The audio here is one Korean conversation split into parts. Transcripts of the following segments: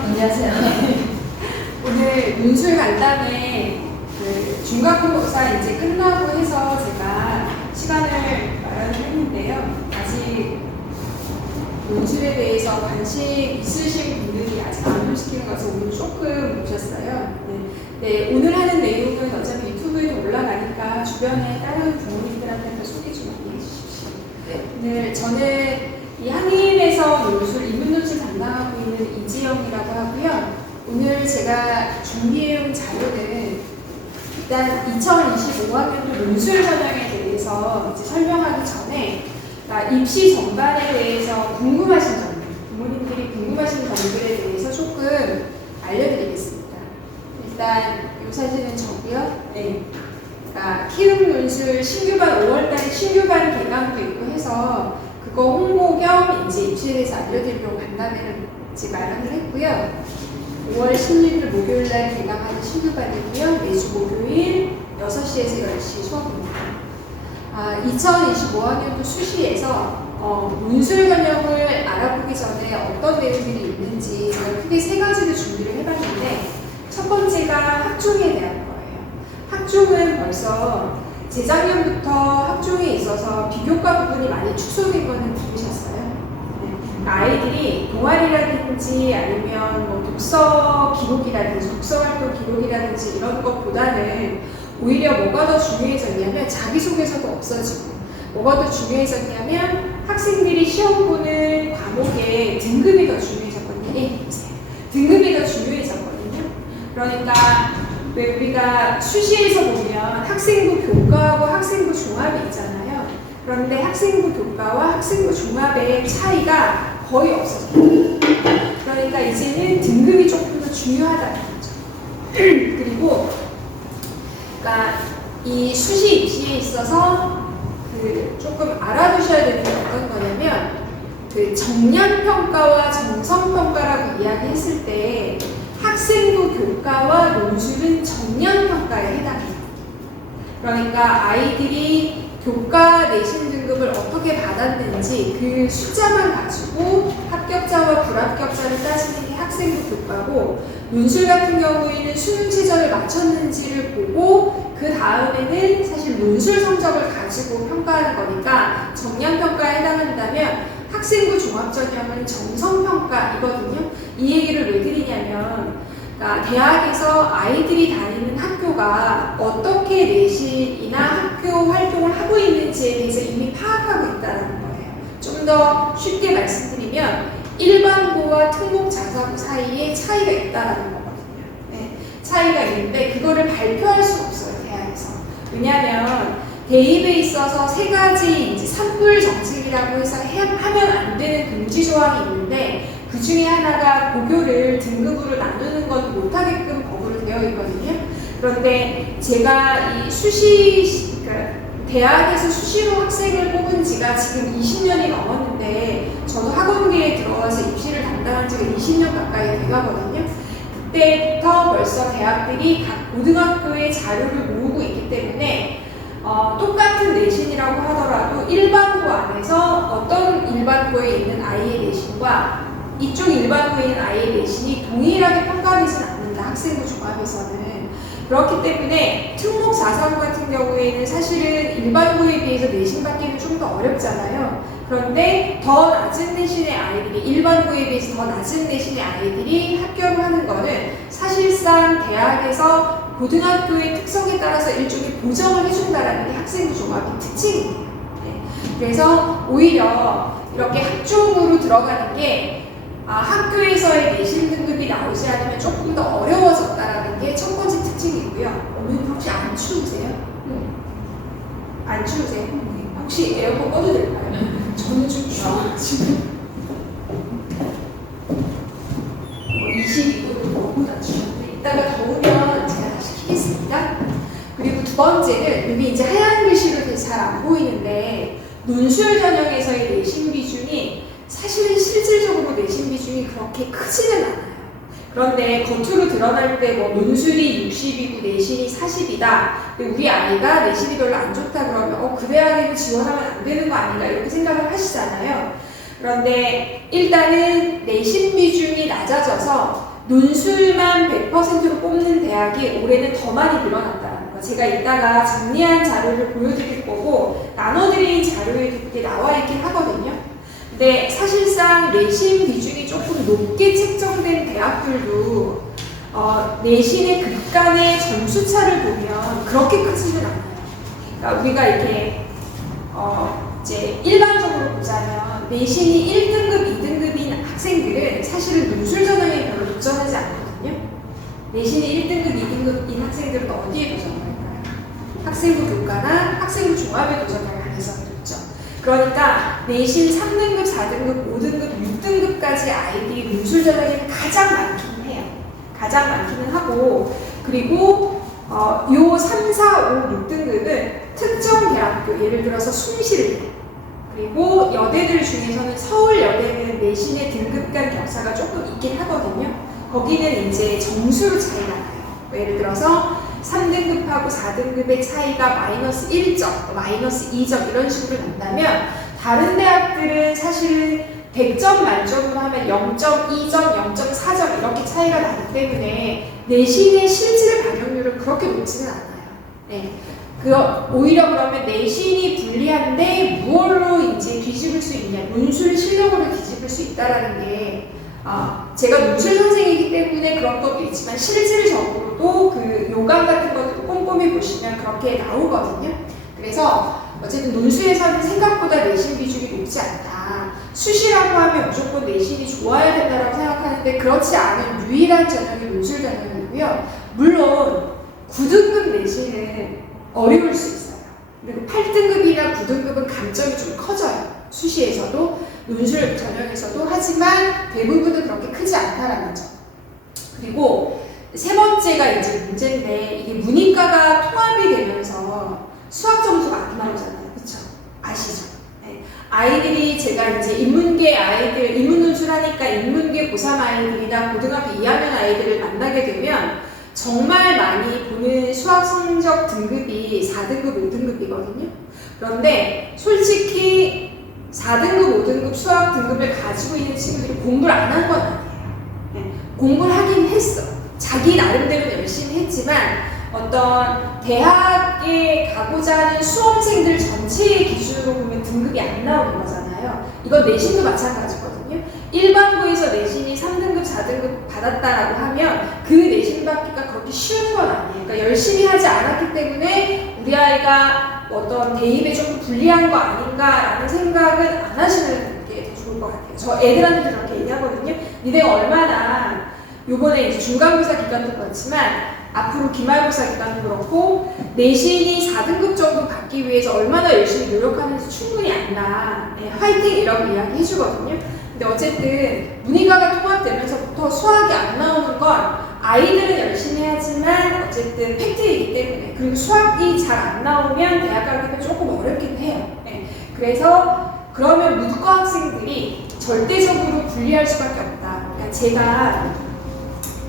안녕하세요. 오늘 논술 간담회 중간고사 이제 끝나고 해서 제가 시간을 마련했는데요. 아직 논술에 대해서 관심 있으신 분들이 아직 안 소식시키는 것을 오늘 조금 보셨어요. 네, 오늘 하는 내용은 어차피 유튜브에도 올라가니까 주변에 다른 부모님들한테도 소개 좀 많이 해주십시오. 네, 오늘 저는 이 한림에서 논술, 인문논술 담당하고 있는 이지영이라고 하고요. 오늘 제가 준비해온 자료는 일단 2025학년도 논술 전형에 대해서 이제 설명하기 전에 입시 전반에 대해서 궁금하신 점들, 부모님들이 궁금하신 점들에 대해서 조금 알려드리겠습니다. 일단 이 사진은 저고요. 네. 키움 논술 신규반 5월달에 신규반 개강도 있고 해서 그거 홍보 겸 이제 입시에 대해서 알려드리려고 간담회를 이제 마련을 했고요. 5월 16일 목요일날 개강하는 신규반이고요. 매주 목요일 6시에서 10시 수업입니다. 2025학년도 수시에서 논술 전형을 알아보기 전에 어떤 내용들이 있는지 제가 크게 3가지를 준비를 해봤는데, 첫 번째가 학종에 대한 거예요. 학종은 벌써 재작년부터 학종에 있어서 비교과 부분이 많이 축소된 거는 들으셨어요? 네. 아이들이 동아리라든지 아니면 뭐 독서 기록이라든지 독서 활동 기록이라든지 이런 것보다는 오히려 뭐가 더 중요해졌냐면 자기소개서도 없어지고, 뭐가 더 중요해졌냐면 학생들이 시험 보는 과목의 등급이 더 중요해졌거든요. 예, 보세요. 등급이 더 중요해졌거든요. 그러니까 왜 우리가 수시에서 보면 학생부 교과하고 학생부 종합이 있잖아요. 그런데 학생부 교과와 학생부 종합의 차이가 거의 없어져요. 그러니까 이제는 등급이 조금 더 중요하다는 거죠. 그리고 이 수시 입시에 있어서 조금 알아두셔야 되는 게 어떤 거냐면, 정량평가와 정성평가라고 이야기했을 때 학생부 교과와 논술은 정량평가에 해당해요. 그러니까 아이들이 교과 내신 등급을 어떻게 받았는지 그 숫자만 가지고 합격자와 불합격자를 따지는 게 학생부 교과고, 논술 같은 경우에는 수능 최저를 맞췄는지를 보고 그 다음에는 사실 논술 성적을 가지고 평가하는 거니까 정량평가에 해당한다면, 학생부 종합전형은 정성평가이거든요. 이 얘기를 왜 드리냐면, 대학에서 아이들이 다니는 학교가 어떻게 내신이나 학교 활동을 하고 있는지에 대해서 이미 파악하고 있다는 거예요. 좀 더 쉽게 말씀드리면 일반고와 특목자사고 사이에 차이가 있다는 거거든요. 네, 차이가 있는데 그거를 발표할 수가 없어요, 대학에서. 왜냐하면 대입에 있어서 3가지 이제 산불 정책이라고 해서 하면 안 되는 금지 조항이 있는데, 그 중에 하나가 고교를 등급으로 나누는 건 못하게끔 법으로 되어 있거든요. 그런데 제가 이 대학에서 수시로 학생을 뽑은 지가 지금 20년이 넘었는데, 저도 학원계에 들어와서 입시를 담당한 지가 20년 가까이 돼가거든요. 그때부터 벌써 대학들이 각 고등학교의 자료를 모으고 있기 때문에 똑같은 내신이라고 하더라도 일반고 안에서 어떤 일반고에 있는 아이의 내신과 이쪽 일반고에 있는 아이의 내신이 동일하게 평가되지는 않는다, 학생부 종합에서는. 그렇기 때문에 특목 4사고 같은 경우에는 사실은 일반고에 비해서 내신 받기는 좀 더 어렵잖아요. 그런데 더 낮은 내신의 아이들이, 일반고에 비해서 더 낮은 내신의 아이들이 합격을 하는 거는 사실상 대학에서 고등학교의 특성에 따라서 일종의 보정을 해준다는 게 학생부 종합의 특징이에요. 네. 그래서 오히려 이렇게 학종으로 들어가는 게 학교에서의 내신 등급이 나오지 않으면 조금 더 어려워졌다는 게 첫 번째 특징이고요. 어머님 혹시 안 추우세요? 안 추우세요? 혹시 에어컨 꺼도 될까요? 저는 좀 추워요, 지금. 22도로 너무나 추운데 이따가 더우면 제가 다시 켜겠습니다. 그리고 두 번째는 여기 이제 하얀 글씨로 잘 안 보이는데, 논술 전형에서의 내신 비중이 사실은 실질적으로 내신 비중이 그렇게 크지는 않아요. 그런데 겉으로 드러날 때 뭐 논술이 60이고 내신이 40이다 근데 우리 아이가 내신이 별로 안 좋다 그러면 그 대학에는 지원하면 안 되는 거 아닌가 이렇게 생각을 하시잖아요. 그런데 일단은 내신 비중이 낮아져서 논술만 100%로 뽑는 대학이 올해는 더 많이 늘어났다는 거. 제가 이따가 정리한 자료를 보여드릴 거고 나눠드린 자료에도 그게 나와 있긴 하거든요. 근데 사실상 내신 비중이 조금 높게 책정된 대학들도 내신의 극간의 점수차를 보면 그렇게 크지는 않아요. 그러니까 우리가 이렇게 이제 일반적으로 보자면 내신이 1등급, 2등급인 학생들은 사실은 논술 전형에 별로 도전하지 않거든요. 내신이 1등급, 2등급인 학생들은 어디에 도전할까요? 학생부 교과나 학생부 종합에 도전을 해서 그렇죠. 그러니까 내신 3등급, 4등급, 5등급, 6등급까지 아이들이 논술 전형이 가장 많기는 해요. 가장 많기는 하고 그리고 요 3, 4, 5, 6등급은 특정 대학교, 예를 들어서 숭실대 그리고 여대들 중에서는 서울여대는 내신의 등급 간 격차가 조금 있긴 하거든요. 거기는 이제 점수로 차이가 나요. 예를 들어서 3등급하고 4등급의 차이가 마이너스 1점, 마이너스 2점 이런 식으로 난다면 다른 대학들은 사실은 100점 만점으로 하면 0.2점, 0.4점 이렇게 차이가 나기 때문에 내신의 실질 반영률은 그렇게 높지는 않아요. 네. 오히려 그러면 내신이 불리한데 무엇로 이제 뒤집을 수 있냐, 논술 실력으로 뒤집을 수 있다라는 게 제가 논술 선생이기 때문에 그런 것도 있지만 실질적으로도 그 요강 같은 것도 꼼꼼히 보시면 그렇게 나오거든요. 그래서 어쨌든 논술에서는 생각보다 내신 비중이 높지 않다. 수시라고 하면 무조건 내신이 좋아야 된다고 생각하는데 그렇지 않은 유일한 전형이 논술 전형이고요. 물론 9등급 내신은 어려울 수 있어요. 그리고 8등급이나 9등급은 감점이 좀 커져요. 수시에서도 논술 전형에서도. 하지만 대부분은 그렇게 크지 않다라는 점. 그리고 세 번째가 이제 문제인데 이게 문이과가 통합이 되면서 수학 점수가 안 나오잖아요. 그쵸? 아시죠? 네. 아이들이 제가 이제 인문계 아이들, 인문논술 하니까 인문계 고3 아이들이나 고등학교 2학년 아이들을 만나게 되면 정말 많이 보는 수학 성적 등급이 4등급, 5등급이거든요. 그런데 솔직히 4등급, 5등급 수학 등급을 가지고 있는 친구들이 공부를 안 한 건 아니에요. 네. 공부를 하긴 했어. 자기 나름대로 열심히 했지만 어떤 대학에 가고자 하는 수험생들 전체의 기준으로 보면 등급이 안 나오는 거잖아요. 이건 내신도 마찬가지거든요. 일반고에서 내신이 3등급, 4등급 받았다라고 하면 그 내신 받기가 그렇게 쉬운 건 아니에요. 그러니까 열심히 하지 않았기 때문에 우리 아이가 어떤 대입에 좀 불리한 거 아닌가라는 생각은 안 하시는 게 더 좋을 것 같아요. 저 애들한테 그렇게 얘기하거든요. 니네가 얼마나 요번에 이제 중간고사 기간도 그렇지만 앞으로 기말고사 기간도 그렇고 내신이 4등급 정도 받기 위해서 얼마나 열심히 노력하는지 충분히 안다. 네, 화이팅! 이라고 이야기 해주거든요. 근데 어쨌든 문이과가 통합되면서부터 수학이 안 나오는 건 아이들은 열심히 하지만 어쨌든 팩트이기 때문에 그리고 수학이 잘 안 나오면 대학 가기가 조금 어렵긴 해요. 네, 그래서 그러면 문과 학생들이 절대적으로 불리할 수밖에 없다. 그러니까 제가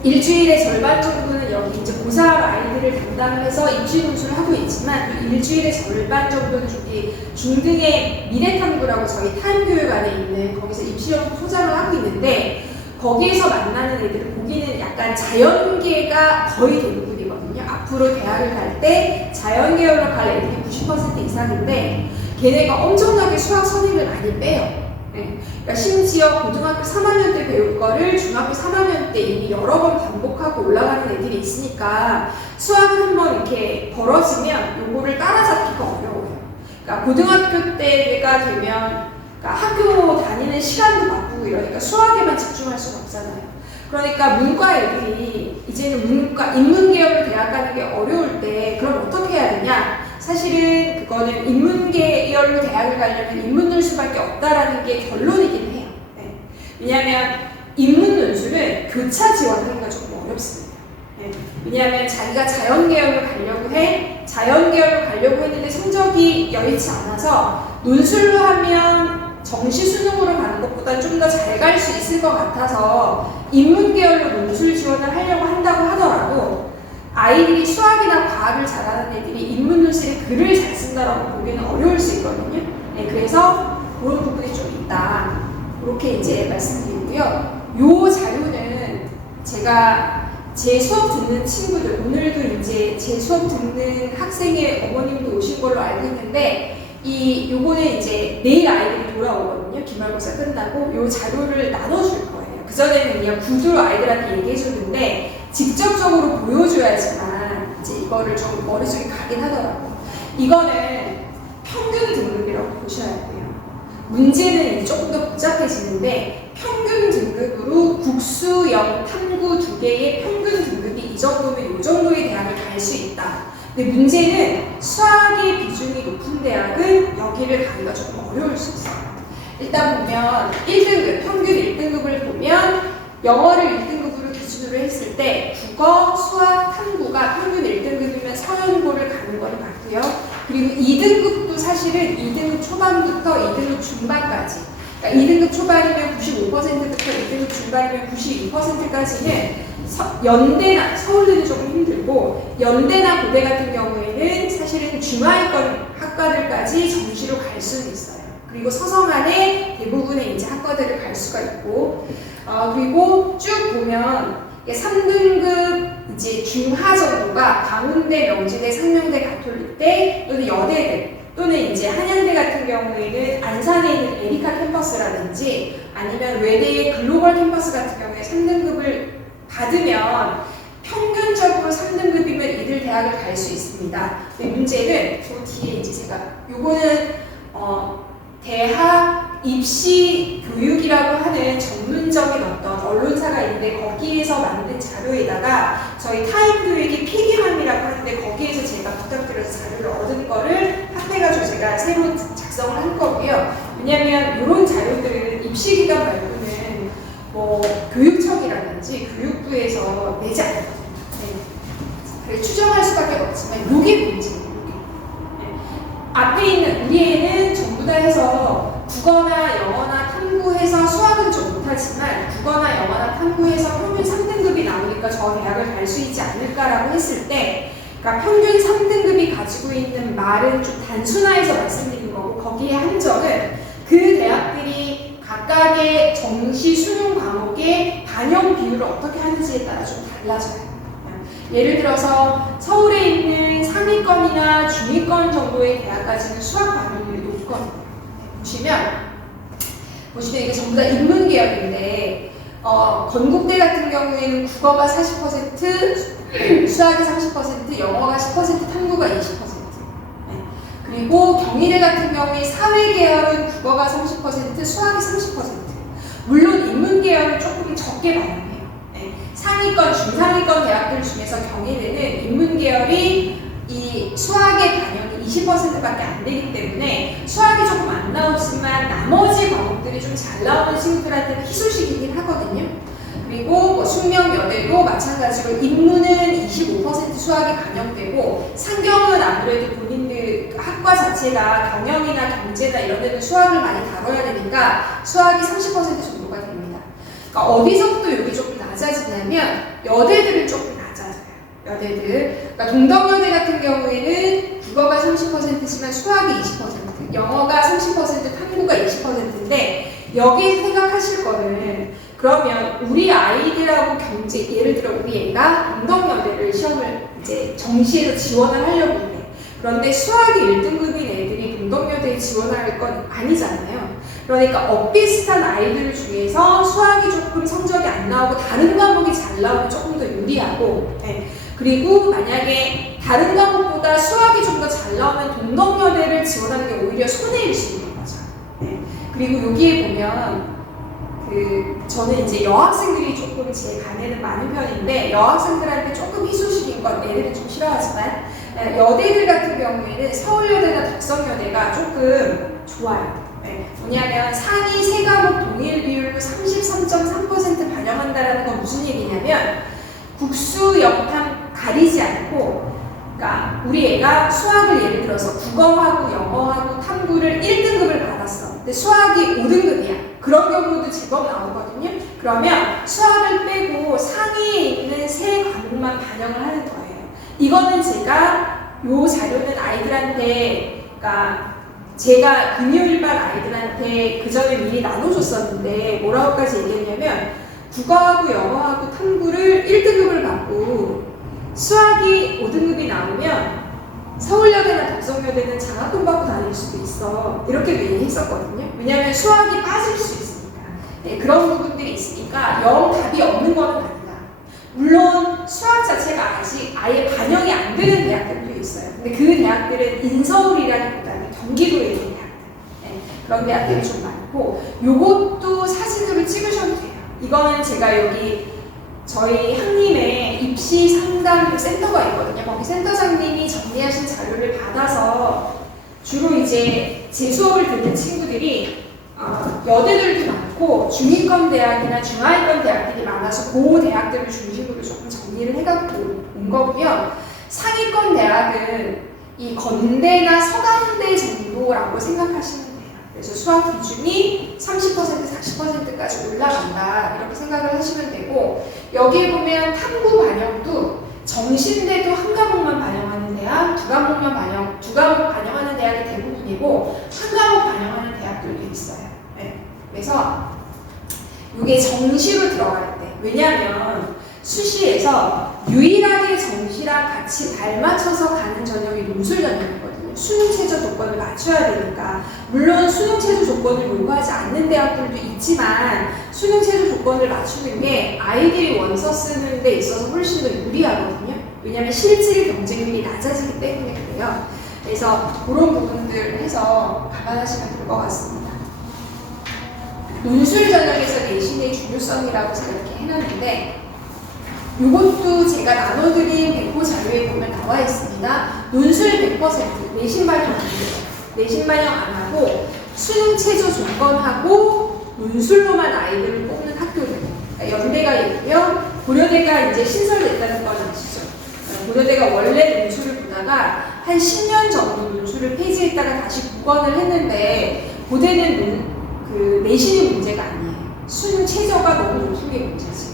일주일의 절반 정도는 여기 이제 고3 아이들을 담당을 해서 입시 논술을 하고 있지만 일주일의 절반 정도는 저기 중등의 미래탐구라고 저희 타임교육안에 있는 거기서 입시연구 소장을 하고 있는데 거기에서 만나는 애들을 보기는 약간 자연계가 거의 대부분이거든요. 앞으로 대학을 갈 때 자연계열로 갈 애들이 90% 이상인데 걔네가 엄청나게 수학 선행을 많이 빼요. 네. 그러니까 심지어 고등학교 3학년 때 배울 거를 중학교 3학년 때 이미 여러 번 반복하고 올라가는 애들이 있으니까 수학은 한번 이렇게 벌어지면 요거를 따라잡기가 어려워요. 그러니까 고등학교 때가 되면 그러니까 학교 다니는 시간도 바꾸고 이러니까 수학에만 집중할 수가 없잖아요. 그러니까 문과 애들이 이제는 문과, 인문계열로 대학 가는 게 어려울 때 그럼 어떻게 해야 되냐? 사실은 그거는 인문계열로 대학을 가려면 인문논술밖에 없다라는 게 결론이긴 해요. 네. 왜냐하면 인문논술은 교차 지원하기가 조금 어렵습니다. 네. 왜냐하면 자기가 자연계열로 가려고 해, 자연계열로 가려고 했는데 성적이 여의치 않아서 논술로 하면 정시 수능으로 가는 것보다 좀 더 잘 갈 수 있을 것 같아서 인문계열로 논술 지원을 하려고 한다고 하더라도 아이들이 수학이나 과학을 잘하는 애들이 인문논술에 글을 잘 쓴다라고 보기는 어려울 수 있거든요. 네, 그래서 그런 부분이 좀 있다. 그렇게 이제 말씀드리고요. 요 자료는 제가 제 수업 듣는 친구들, 오늘도 이제 제 수업 듣는 학생의 어머님도 오신 걸로 알고 있는데, 요거는 이제 내일 아이들이 돌아오거든요. 기말고사 끝나고 요 자료를 나눠줄 거예요. 그전에는 그냥 구두로 아이들한테 얘기해줬는데, 직접적으로 보여줘야지만 이제 이거를 좀 머릿속에 가긴 하더라고요. 이거는 평균 등급이라고 보셔야 돼요. 문제는 조금 더 복잡해지는데, 평균 등급으로 국수, 영, 탐구 두 개의 평균 등급이 이 정도면 이 정도의 대학을 갈 수 있다. 근데 문제는 수학의 비중이 높은 대학은 여기를 가기가 조금 어려울 수 있어요. 일단 보면 1등급, 평균 1등급을 보면 영어를 1등급으로 기준으로 했을 때 국어, 수학, 탐구가 평균 1등급이면 서연고를 가는 거는 맞고요. 그리고 2등급도 사실은 2등급 초반부터 2등급 중반까지, 그러니까 2등급 초반이면 95%부터 2등급 중반이면 92%까지는 연대나, 서울대는 조금 힘들고 연대나 고대 같은 경우에는 사실은 중하위권 학과들까지 정시로 갈 수는 있어요. 그리고 서성안에 대부분의 이제 학과들을 갈 수가 있고, 그리고 쭉 보면 3등급 이제 중하 정도가 강원대, 명지대, 상명대, 가톨릭대 또는 여대들 또는 이제 한양대 같은 경우에는 안산에 있는 에리카 캠퍼스라든지 아니면 외대의 글로벌 캠퍼스 같은 경우에 3등급을 받으면 평균적으로 3등급이면 이들 대학을 갈 수 있습니다. 근데 문제는 그 뒤에 이제 제가 요거는 대학 입시 교육이라고 하는 전문적인 어떤 언론사가 있는데 거기에서 만든 자료에다가 저희 타임교육의 필기함이라고 하는데 거기에서 제가 부탁드려서 자료를 얻은 거를 합해가지고 제가 새로 작성을 한 거고요. 왜냐하면 이런 자료들은 입시기관 말고는 뭐 교육청이라든지 교육부에서 내지 않거든요. 네. 추정할 수밖에 없지만 이게 문제예요. 네. 앞에 있는 우리 애는 전부 다 해서 국어나 영어나 탐구해서 수학은 좀 못하지만 국어나 영어나 탐구해서 평균 3등급이 나오니까 저 대학을 갈 수 있지 않을까라고 했을 때, 그러니까 평균 3등급이 가지고 있는 말은 좀 단순화해서 말씀드린 거고, 거기에 한점은 그 대학들이 각각의 정시 수능 과목의 반영 비율을 어떻게 하는지에 따라 좀 달라져요. 예를 들어서 서울에 있는 상위권이나 중위권 정도의 대학까지는 수학 반영률이 높거든요. 보시면 이게 전부 다 인문 계열인데, 건국대 같은 경우에는 국어가 40%, 수학이 30%, 영어가 10%, 탐구가 20%. 네. 그리고 경희대 같은 경우에 사회 계열은 국어가 30%, 수학이 30%. 물론 인문 계열은 조금 적게 반영해요. 네. 상위권, 중상위권 대학들 중에서 경희대는 인문 계열이 이 수학의 반영이 20%밖에 안 되기 때문에 수학이 조금 안 나오지만 나머지 과목들이 좀 잘 나오는 친구들한테는 희소식이긴 하거든요. 그리고 뭐 숙명여대도 마찬가지로 인문은 25% 수학이 반영되고 상경은 아무래도 본인들 학과 자체가 경영이나 경제나 이런 데는 수학을 많이 다뤄야 되니까 수학이 30% 정도가 됩니다. 그러니까 어디서부터 여기 조금 낮아지냐면 여대들은 조금 낮아져요. 여대들. 그러니까 동덕여대 같은 경우에는 국어가 30%지만 수학이 20%, 영어가 30%, 탐구가 20%인데 여기 생각하실 거는 그러면 우리 아이들하고 경제, 예를 들어 우리 애가 동덕여대를 시험을 이제 정시에서 지원을 하려고 해. 그런데 수학이 1등급인 애들이 동덕여대에 지원할 건 아니잖아요. 그러니까 엇비슷한 아이들 중에서 수학이 조금 성적이 안 나오고 다른 과목이 잘 나오면 조금 더 유리하고, 네. 그리고 만약에 다른 과목보다 수학이 좀 더 잘 나오면 동덕여대를 지원하는 게 오히려 손해일 수 있는 거죠. 네. 그리고 여기에 보면 저는 이제 여학생들이 조금 제 반에는 많은 편인데 여학생들한테 조금 희소식인 건 애들은 좀 싫어하지만 여대들 같은 경우에는 서울여대나 덕성여대가 조금 좋아요. 네. 뭐냐면 상위 세 과목 동일 비율로 33.3% 반영한다는 건 무슨 얘기냐면 국수, 영탐 가리지 않고, 그러니까 우리 애가 수학을 예를 들어서 국어하고 영어하고 탐구를 1등급을 받았어. 근데 수학이 5등급이야. 그런 경우도 제법 나오거든요. 그러면 수학을 빼고 상위에 있는 세 과목만 반영을 하는 거예요. 이거는 제가 요 자료는 아이들한테, 그러니까 제가 금요일반 아이들한테 그 전에 미리 나눠줬었는데 뭐라고까지 얘기했냐면 국어하고 영어하고 탐구를 1등급을 받고 수학이 5등급이 나오면 서울여대나 덕성여대는 장학금 받고 다닐 수도 있어. 이렇게 얘기했었거든요. 왜냐하면 수학이 빠질 수 있으니까. 네, 그런 부분들이 있으니까 영 답이 없는 거는 아니다. 물론 수학 자체가 아직 아예 반영이 안 되는 대학들도 있어요. 근데 그 대학들은 인서울이라기보다는 경기도에 있는 대학들. 네, 그런 대학들이 좀 많고 요것도 사진으로 찍으셔도 돼요. 이거는 제가 여기 저희 학님의 입시 상담 센터가 있거든요. 거기 센터장님이 정리하신 자료를 받아서 주로 이제 제 수업을 듣는 친구들이 여대들도 많고 중위권 대학이나 중하위권 대학들이 많아서 그 대학들을 중심으로 조금 정리를 해갖고 온 거고요. 상위권 대학은 이 건대나 서강대 정도라고 생각하시면 돼요. 그래서 수학 기준이 30%, 40%까지 올라간다 이렇게 생각을 하시면 되고, 여기에 보면 탐구 반영도 정신대도 한 과목만 반영하는 대학, 두 과목 반영하는 대학이 대부분이고 한 과목 반영하는 대학들도 있어요. 네. 그래서 이게 정시로 들어갈 때, 왜냐하면 수시에서 유일하게 정시랑 같이 발맞춰서 가는 전형이 논술 전형이거든요. 수능 최저 조건을 맞춰야 되니까. 물론 수능 최저 조건을 요구하지 않는 대학들도 있지만 수능 최저 조건을 맞추는 게 아이들이 원서 쓰는 데 있어서 훨씬 더 유리하거든요. 왜냐하면 실질 경쟁률이 낮아지기 때문에 그래요. 그래서 그런 부분들을 해서 감안하시면 될 것 같습니다. 논술 전형에서 내신의 중요성이라고 제가 이렇게 해놨는데, 이것도 제가 나눠드린 배포 자료에 보면 나와 있습니다. 논술 100%, 내신 반영 안 돼요. 내신 반영 안 하고 수능 최저 조건하고 논술로만 아이들을 뽑는 학교들. 그러니까 연대가 있고요. 고려대가 이제 신설됐다는 건 아시죠? 고려대가 원래 논술을 보다가 한 10년 정도 논술을 폐지했다가 다시 복원을 했는데, 고대는 그 내신이 문제가 아니에요. 수능 최저가 너무 높은 게 문제지.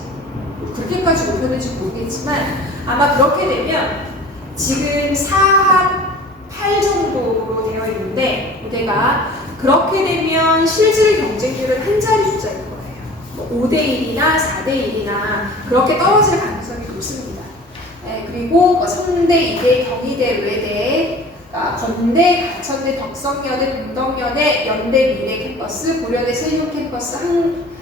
그렇게까지 높였는지 모르겠지만 아마 그렇게 되면 지금 4합 8 정도로 되어 있는데 고대가 그렇게 되면 실질 경쟁률은 한 자리 숫자일 거예요. 뭐 5대1이나 4대1이나 그렇게 떨어질 가능성이 높습니다. 네, 그리고 성대, 이대, 경희대, 외대, 건대, 가천대, 덕성여대, 동덕여대, 연대, 미래 캠퍼스, 고려대, 세종 캠퍼스,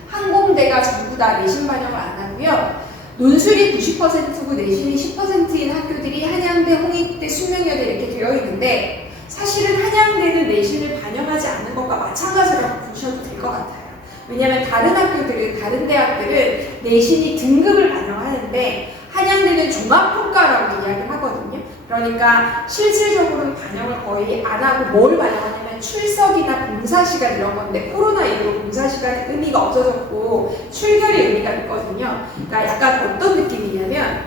항공대가 전부 다 내신 반영을 안 하고요. 논술이 90%고 내신이 10%인 학교들이 한양대, 홍익대, 숙명여대 이렇게 되어 있는데, 사실은 한양대는 내신을 반영하지 않는 것과 마찬가지라고 보셔도 될 것 같아요. 왜냐하면 다른 학교들은, 다른 대학들은 내신이 등급을 반영하는데 한양대는 종합평가라고 이야기를 하거든요. 그러니까 실질적으로는 반영을 거의 안 하고 뭘 반영하냐면 출석이나 봉사시간 이런 건데, 코로나19로 봉사시간의 의미가 없어졌고 출결의 의미가 있거든요. 그러니까 약간 어떤 느낌이냐면,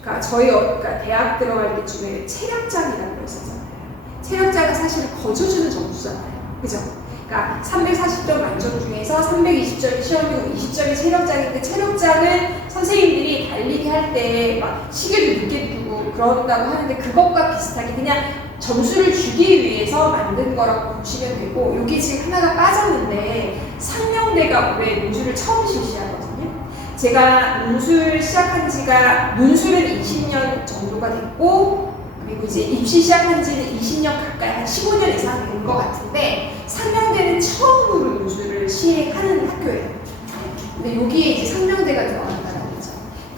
그러니까 그러니까 대학 들어갈 때쯤에 체력장이라고 했었잖아요. 체력장은 사실 거쳐주는 점수잖아요. 그죠? 그러니까 340점 만점 중에서 320점이 시험이고 20점이 체력장인데, 체력장은 선생님들이 달리기 할 때 막 시계도 늦게 두고 그런다고 하는데 그것과 비슷하게 그냥 점수를 주기 위해서 만든 거라고 보시면 되고, 여기 지금 하나가 빠졌는데 상명대가 올해 논술을 처음 실시하거든요. 제가 논술 시작한 지가, 논술은 20년 정도가 됐고, 그리고 이제 입시 시작한 지는 20년 가까이, 한 15년 이상 된 것 같은데, 상명대는 처음으로 논술을 시행하는 학교예요. 근데 여기에 이제 상명대가 들어간다는 거죠.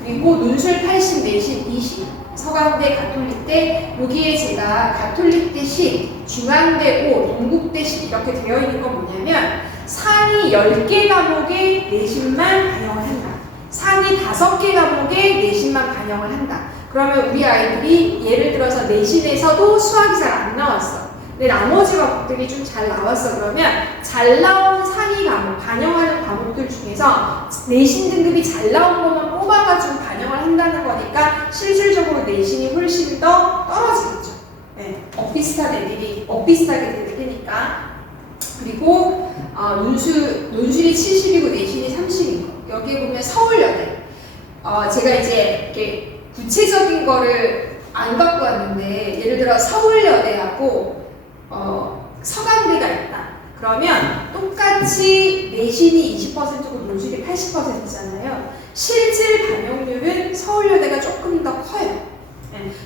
그리고 논술 80, 내신 20, 서강대, 가톨릭대, 여기에 제가 가톨릭대 10, 중앙대 5, 동국대 10 이렇게 되어 있는 건 뭐냐면, 상위 10개 과목의 내신만 반영을 한다. 상위 5개 과목의 내신만 반영을 한다. 그러면 우리 아이들이 예를 들어서 내신에서도 수학이 잘 안 나왔어. 근데 나머지 과목들이 좀 잘 나왔어. 그러면 잘 나온 상위 과목, 반영하는 과목들 중에서 내신 등급이 잘 나온 것만 뽑아가지고 반영을 한다는 거니까 실질적으로 내신이 훨씬 더 떨어지겠죠. 네. 엇비슷하게 될 테니까. 그리고 논술이 70이고 내신이 30인 거. 여기에 보면 서울여대. 제가 이제 이렇게 구체적인 거를 안 갖고 왔는데 예를 들어 서울여대하고 서강대가 있다. 그러면 똑같이 내신이 20%고 논술이 80%잖아요. 실질 반영률은 서울여대가 조금 더 커요.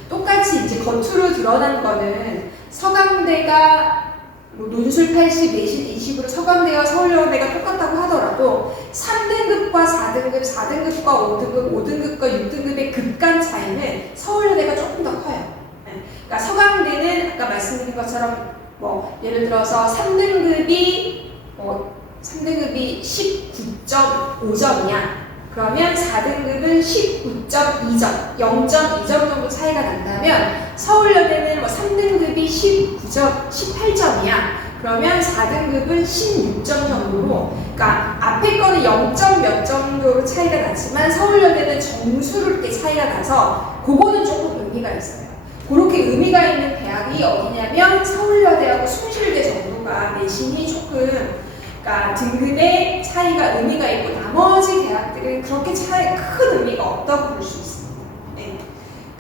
똑같이 이제 겉으로 드러난 거는 서강대가 논술 80, 내신 20으로 서강대와 서울여대가 똑같다고 하더라도 3등급과 4등급, 4등급과 5등급, 5등급과 6등급의 급간 차이는 서울여대가 조금 더 커요. 그러니까 서강대는 아까 말씀드린 것처럼 예를 들어서 3등급이 19.5점이야. 그러면 4등급은 19.2점, 0.2점 정도 차이가 난다면 서울여대는 3등급이 18점이야. 그러면 4등급은 16점 정도로, 그러니까 앞에 거는 0점 몇 정도로 차이가 나지만 서울여대는 점수로 이렇게 차이가 나서 그거는 조금 의미가 있어요. 그렇게 의미가 있는 대학이 어디냐면 서울여대하고 숭실대 정도가 내신이 조금 그러니까 등급의 차이가 의미가 있고 나머지 대학들은 그렇게 큰 의미가 없다고 볼 수 있습니다. 네.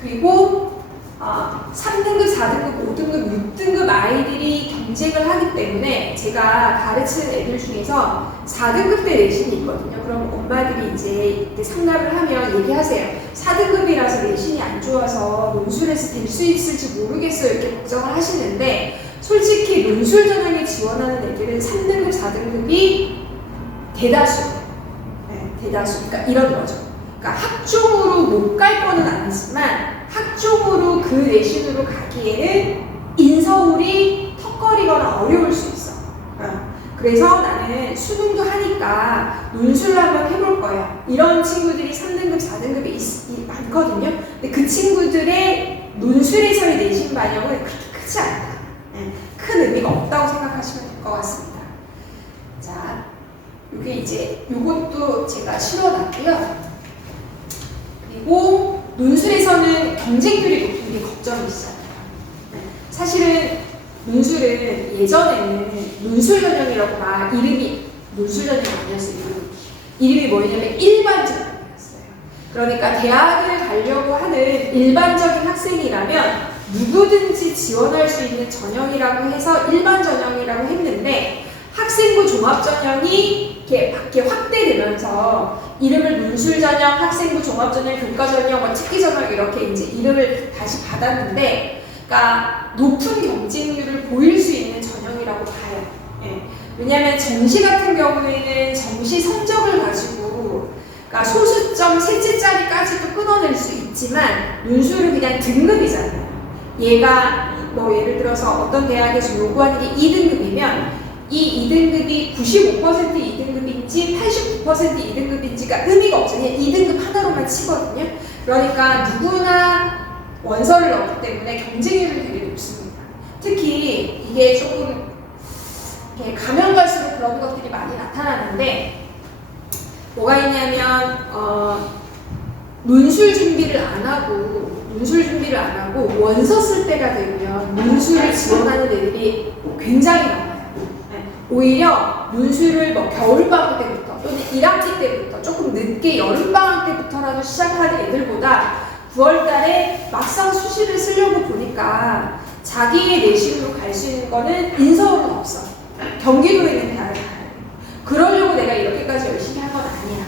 그리고 3등급, 4등급, 5등급, 6등급 아이들이 경쟁을 하기 때문에 제가 가르치는 애들 중에서 4등급 대 내신이 있거든요. 그럼 엄마들이 이제 이때 상담을 하면 얘기하세요. 4등급이라서 내신이 안 좋아서 논술에서 될 수 있을지 모르겠어요. 이렇게 걱정을 하시는데 솔직히 논술 전형에 지원하는 애들은 3등급, 4등급이 대다수. 네, 대다수. 그러니까 이런 거죠. 그러니까 학종으로 못 갈 거는 아니지만 학종으로 그 내신으로 가기에는 인서울이 턱걸이거나 어려울 수 있어. 그래서 나는 수능도 하니까 논술을 한번 해볼 거야. 이런 친구들이 3등급, 4등급에 많거든요. 근데 그 친구들의 논술에서의 내신 반영은 그렇게 크지 않다. 큰 의미가 없다고 생각하시면 될 것 같습니다. 자, 이게 이제 요것도 제가 실어놨고요. 그리고 논술에서는 경쟁률이 높은 게 걱정이 있어요. 사실은 논술은 예전에는 논술 전형이라고 막 이름이 논술 전형이 아니었어요. 이름이 뭐냐면 일반 전형이었어요. 그러니까 대학을 가려고 하는 일반적인 학생이라면 누구든지 지원할 수 있는 전형이라고 해서 일반 전형이라고 했는데 학생부 종합 전형이 이렇게 밖에 확대되면서 이름을 논술 전형, 학생부 종합 전형, 교과 전형, 특기 전형 이렇게 이제 이름을 다시 받았는데, 그러니까 높은 경쟁률을 보일 수 있는 전형이라고 봐요. 예. 왜냐하면 정시 같은 경우에는 정시 성적을 가지고, 그러니까 소수점 셋째짜리까지도 끊어낼 수 있지만 논술은 그냥 등급이잖아요. 얘가 예를 들어서 어떤 대학에서 요구하는 게 2등급이면 이 2등급이 95% 2등급인지 89% 2등급인지가 의미가 없죠. 그냥 2등급 하나로만 치거든요. 그러니까 누구나 원서를 넣기 때문에 경쟁률이 되게 높습니다. 특히 이게 조금 가면 갈수록 그런 것들이 많이 나타나는데 뭐가 있냐면 논술 준비를 안 하고 원서 쓸 때가 되면 논술을 지원하는 애들이 굉장히 많아요. 오히려 논술을 겨울방학 때부터 또는 1학기 때부터 조금 늦게 여름방학 때부터라도 시작하는 애들보다 9월달에 막상 수시를 쓰려고 보니까 자기의 내신으로 갈 수 있는 거는 인서울은 없어. 경기도에 있는 대학을 가야 돼. 그러려고 내가 이렇게까지 열심히 한 건 아니야.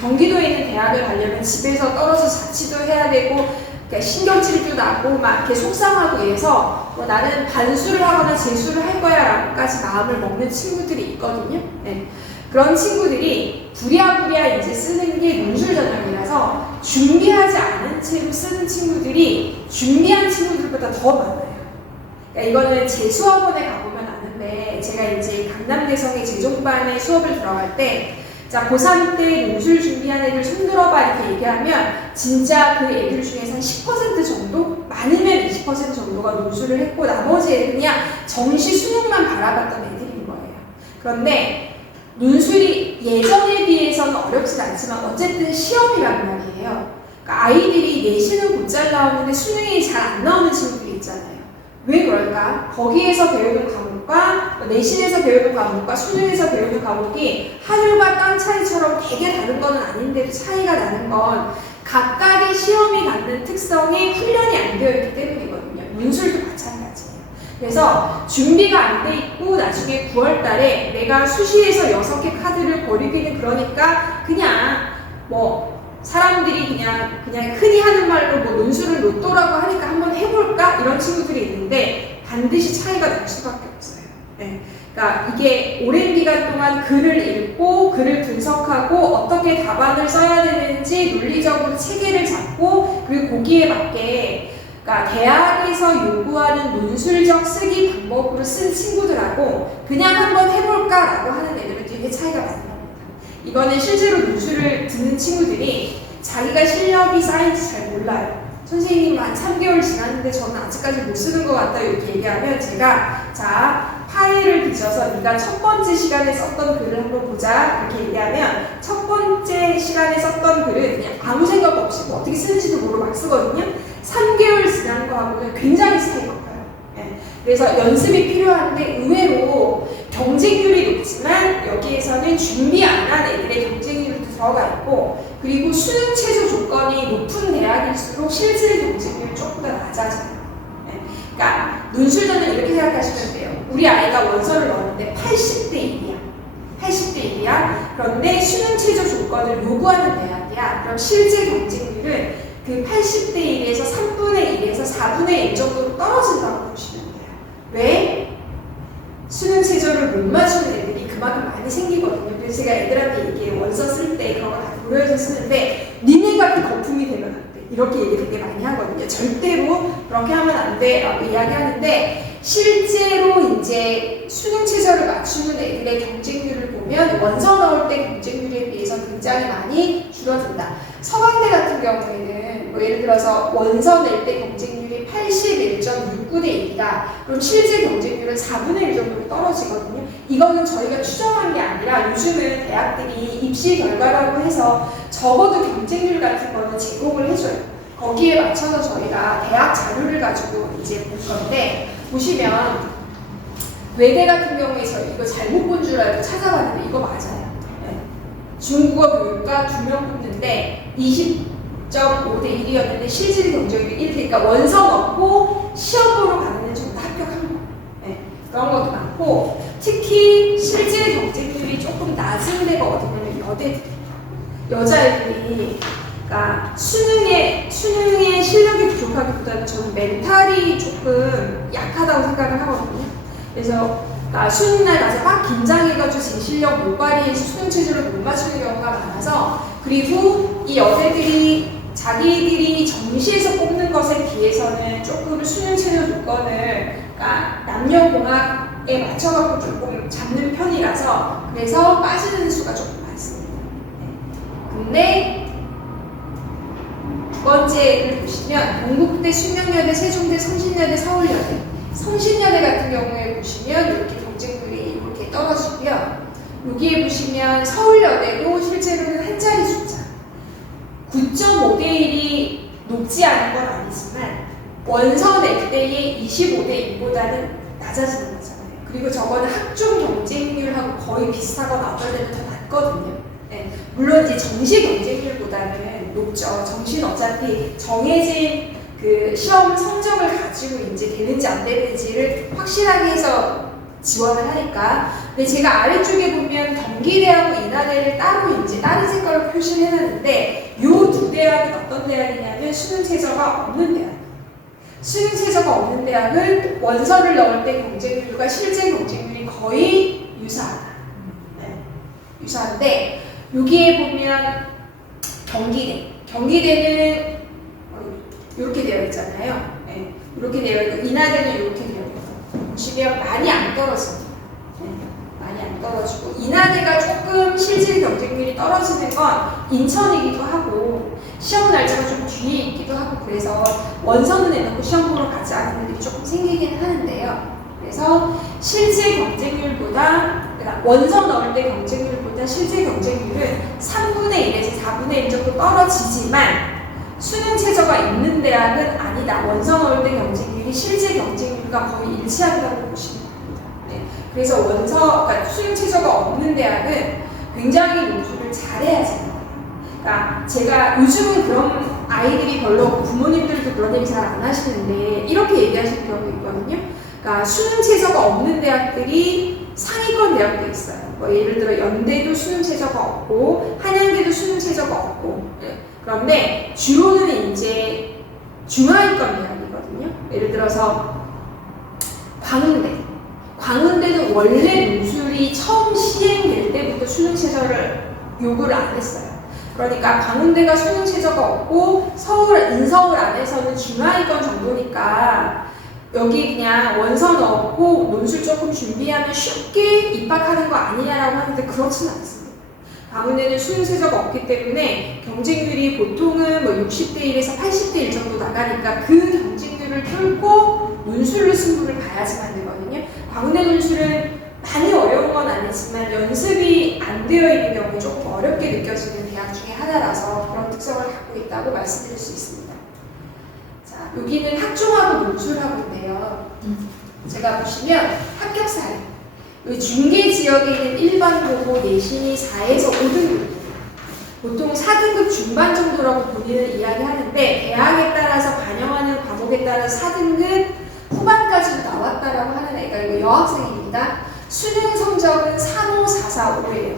경기도에 있는 대학을 가려면 집에서 떨어져 자취도 해야 되고 그러니까 신경질도 나고 막 이렇게 속상하고 해서 나는 반수를 하거나 재수를 할 거야 라고까지 마음을 먹는 친구들이 있거든요. 네. 그런 친구들이 부랴부랴 이제 쓰는 게 논술 전형이라서 준비하지 않은 채로 쓰는 친구들이 준비한 친구들보다 더 많아요. 그러니까 이거는 제 수업원에 가보면 아는데 제가 이제 강남대성의 재종반에 수업을 들어갈 때 자, 고3 때 논술 준비한 애들 손들어봐 이렇게 얘기하면 진짜 그 애들 중에서 한 10% 정도? 많으면 20% 정도가 논술을 했고 나머지 애들은 그냥 정시 수능만 바라봤던 애들인 거예요. 그런데 논술이 예전에 비해서는 어렵진 않지만 어쨌든 시험이란 말이에요. 그러니까 아이들이 내신은 곧잘 나오는데 수능이 잘 안 나오는 친구들이 있잖아요. 왜 그럴까? 거기에서 배우는 과목과 내신에서 배우는 과목과 수능에서 배우는 과목이 하늘과 땅 차이처럼 되게 다른 건 아닌데도 차이가 나는 건 각각의 시험이 갖는 특성에 훈련이 안 되어 있기 때문이거든요. 논술도 마찬가지예요. 그래서 준비가 안 돼 있고 나중에 9월 달에 내가 수시에서 6개 카드를 버리기는 그러니까 그냥 뭐 사람들이 그냥 흔히 하는 말로 뭐 논술은 로또라고 하니까 한번 해볼까? 이런 친구들이 있는데 반드시 차이가 날 수밖에 없어요. 네. 그러니까 이게 오랜 기간 동안 글을 읽고 글을 분석하고 어떻게 답안을 써야 되는지 논리적으로 체계를 잡고 그리고 거기에 맞게 그러니까 대학에서 요구하는 논술적 쓰기 방법으로 쓴 친구들하고 그냥 한번 해볼까라고 하는 애들은 되게 차이가 많이 납니다. 이거는 실제로 논술을 듣는 친구들이 자기가 실력이 쌓인지 잘 몰라요. 선생님 한 3개월 지났는데 저는 아직까지 못 쓰는 것 같다 이렇게 얘기하면 제가 자 파일을 뒤져서 네가 첫 번째 시간에 썼던 글을 한번 보자 이렇게 얘기하면 첫 번째 시간에 썼던 글은 그냥 아무 생각 없이 뭐 어떻게 쓰는지도 모르고 막 쓰거든요. 3개월 지난 거하고는 굉장히 차이가 커요. 네. 그래서 연습이 필요한데 의외로 경쟁률이 높지만 여기에서는 준비 안 한 애들의 경쟁률도 들어가 있고 그리고 수능 최저 조건이 높은 대학일수록 실질 경쟁률이 조금 더 낮아져요. 네. 그러니까 논술전은 이렇게 생각하시면 돼요. 우리 아이가 원서를 넣었는데 80대 1이야. 80대 1이야. 그런데 수능 최저 조건을 요구하는 대학이야. 그럼 실제 경쟁률은 그 80대 1에서 3분의 1에서 4분의 1 정도로 떨어진다고 보시면 돼요. 왜? 수능 최저를 못 맞추는 애들이 그만큼 많이 생기거든요. 그래서 제가 애들한테 얘기해요. 원서 쓸 때 그런 거 다 고려해서 쓰는데 니네가 그 거품이 되면 안 돼. 이렇게 얘기 되게 많이 하거든요. 절대로 그렇게 하면 안 돼 라고 이야기하는데 실제로 이제 수능 최저를 맞추는 애들의 경쟁률을 보면 원서 넣을 때 경쟁률에 비해서 굉장히 많이 줄어든다. 서강대 같은 경우에는 뭐 예를 들어서 원서 낼 때 경쟁률이 81.69대 1이다. 그럼 실제 경쟁률은 4분의 1 정도로 떨어지거든요. 이거는 저희가 추정한 게 아니라 요즘은 대학들이 입시 결과라고 해서 적어도 경쟁률 같은 거는 제공을 해줘요. 거기에 맞춰서 저희가 대학 자료를 가지고 이제 볼 건데 보시면 외대 같은 경우에 저 이거 잘못 본 줄 알고 찾아봤는데 이거 맞아요. 네. 중국어 교육과 2명 뽑는데 20.5대 1이었는데 실질 경쟁률이 1. 그러니까 원서 넣고 시험 보러 가는 애 전부 합격한 거. 네. 그런 것도 많고 특히 실질 경쟁률이 조금 낮은 데가 어디냐면 여대들이 여자애들이 그러니까 수능에 실력이 부족하기보다는 저는 멘탈이 조금 약하다고 생각을 하거든요. 그래서 그러니까 수능날 가서 막 긴장해가지고 제 실력 못 발휘해서 수능 체제를 못 맞추는 경우가 많아서 그리고 이 여대들이 자기들이 정시에서 뽑는 것에 비해서는 조금 수능 체제 조건을 그러니까 남녀공학에 맞춰갖고 조금 잡는 편이라서 그래서 빠지는 수가 조금 많습니다. 네. 근데 두 번째를 보시면 동국대, 숙명여대, 세종대, 성신여대, 서울여대. 성신여대 같은 경우에 보시면 이렇게 경쟁률이 이렇게 떨어지고요. 여기에 보시면 서울여대도 실제로는 한 자리 숫자 9.5대 1이 높지 않은 건 아니지만 원서 낼 때의 25대 1보다는 낮아지는 거잖아요. 그리고 저거는 학종 경쟁률하고 거의 비슷하거나 어떨 때는 더 낮거든요. 네. 물론 이제 정시 경쟁률보다는 높죠. 정시는 어차피 정해진 그 시험 성적을 가지고 이제 되는지 안 되는지를 확실하게 해서 지원을 하니까. 근데 제가 아래쪽에 보면 경기대하고 인하대를 따로 이제 다른 색깔로 표시를 해놨는데 요 두 대학은 어떤 대학이냐면 수능 최저가 없는 대학. 수능 최저가 없는 대학은 원서를 넣을 때 경쟁률과 실제 경쟁률이 거의 유사하다. 네. 유사한데 여기에 보면 경기대는 이렇게 되어 있잖아요. 네. 이렇게 되어 있고 인하대는 이렇게 되어 있고 보시면 많이 안 떨어집니다. 네. 많이 안 떨어지고 인하대가 조금 실질 경쟁률이 떨어지는 건 인천이기도 하고 시험 날짜가 좀 뒤에 있기도 하고 그래서 원서는 내놓고 시험 보러 가지 않는 일이 조금 생기긴 하는데요. 그래서 실제 경쟁률보다 그러니까 원서 넣을 때 경쟁률보다 실제 경쟁률은 3분의 1에서 4분의 1 정도 떨어지지만 수능 최저가 있는 대학은 아니다. 원서 넣을 때 경쟁률이 실제 경쟁률과 거의 일치한다고 보시면 됩니다. 네. 그래서 그러니까 수능 최저가 없는 대학은 굉장히 논술을 잘해야 됩니다. 그러니까 제가 요즘은 그런 아이들이 별로 부모님들도 그런 얘기 잘 안 하시는데 이렇게 얘기하시는 경우가 있거든요. 그러니까 수능 최저가 없는 대학들이 상위권 대학도 있어요. 뭐 예를 들어 연대도 수능 최저가 없고 한양대도 수능 최저가 없고 그런데 주로는 이제 중하위권 대학이거든요. 예를 들어서 광운대는 원래 논술이 처음 시행될 때부터 수능 최저를 요구를 안 했어요. 그러니까 광운대가 수능 최저가 없고 인서울 안에서는 중하위권 정도니까 여기 그냥 원서 넣고 논술 조금 준비하면 쉽게 입학하는 거 아니냐라고 하는데 그렇진 않습니다. 광운대는 수능 최저가 없기 때문에 경쟁률이 보통은 뭐 60대 1에서 80대 1 정도 나가니까 그 경쟁률을 뚫고 논술로 승부를 봐야지만 되거든요. 광운대 논술은 많이 어려운 건 아니지만 연습이 안 되어 있는 경우에 조금 어렵게 느껴지는 대학 중에 하나라서 그런 특성을 갖고 있다고 말씀드릴 수 있습니다. 자, 여기는 학종하고 논술하고인데요. 제가 보시면 합격 사례. 여기 중계 지역에 있는 일반 고고 내신이 4에서 5등급. 보통 4등급 중반 정도라고 본인은 이야기하는데 대학에 따라서 반영하는 과목에 따라서 4등급 후반까지도 나왔다라고 하는 애가 이거 여학생입니다. 수능 성적은 3, 5, 4, 4, 5예요.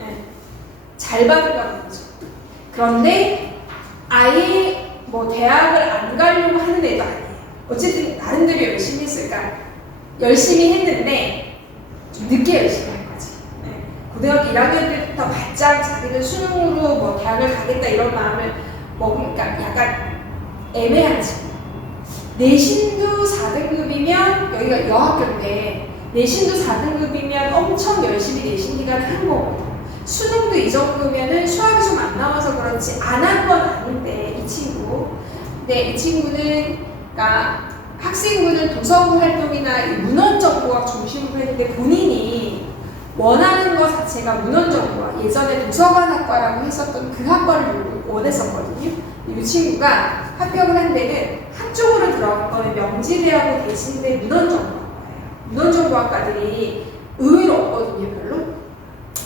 네. 잘 받은 건 아니죠. 그런데 아예 뭐 대학을 안 가려고 하는 애도 아니에요. 어쨌든 나름대로 열심히 했으니까 열심히 했는데 좀 늦게 열심히 한 거지. 네. 고등학교 1학년 때부터 바짝 자기는 수능으로 뭐 대학을 가겠다 이런 마음을 먹으니까 약간 애매한 친구. 내신도 4등급이면 여기가 여학교인데 내신도 4등급이면 엄청 열심히 내신 기간을 한 거고 수능도 이 정도면은 수학이 좀 안 나와서 그렇지 안 한 건 아닌데 이 친구. 근데 이 친구는 그러니까 학생부는 도서부 활동이나 문헌정보학 중심으로 했는데 본인이 원하는 것 자체가 문헌정보학 예전에 도서관학과라고 했었던 그 학과를 원했었거든요. 이 친구가 합격을 한 데는 한쪽으로 들어간 거는 명지대하고 대신대 문헌정보학 문헌정보학과들이 의외로 없거든요, 별로.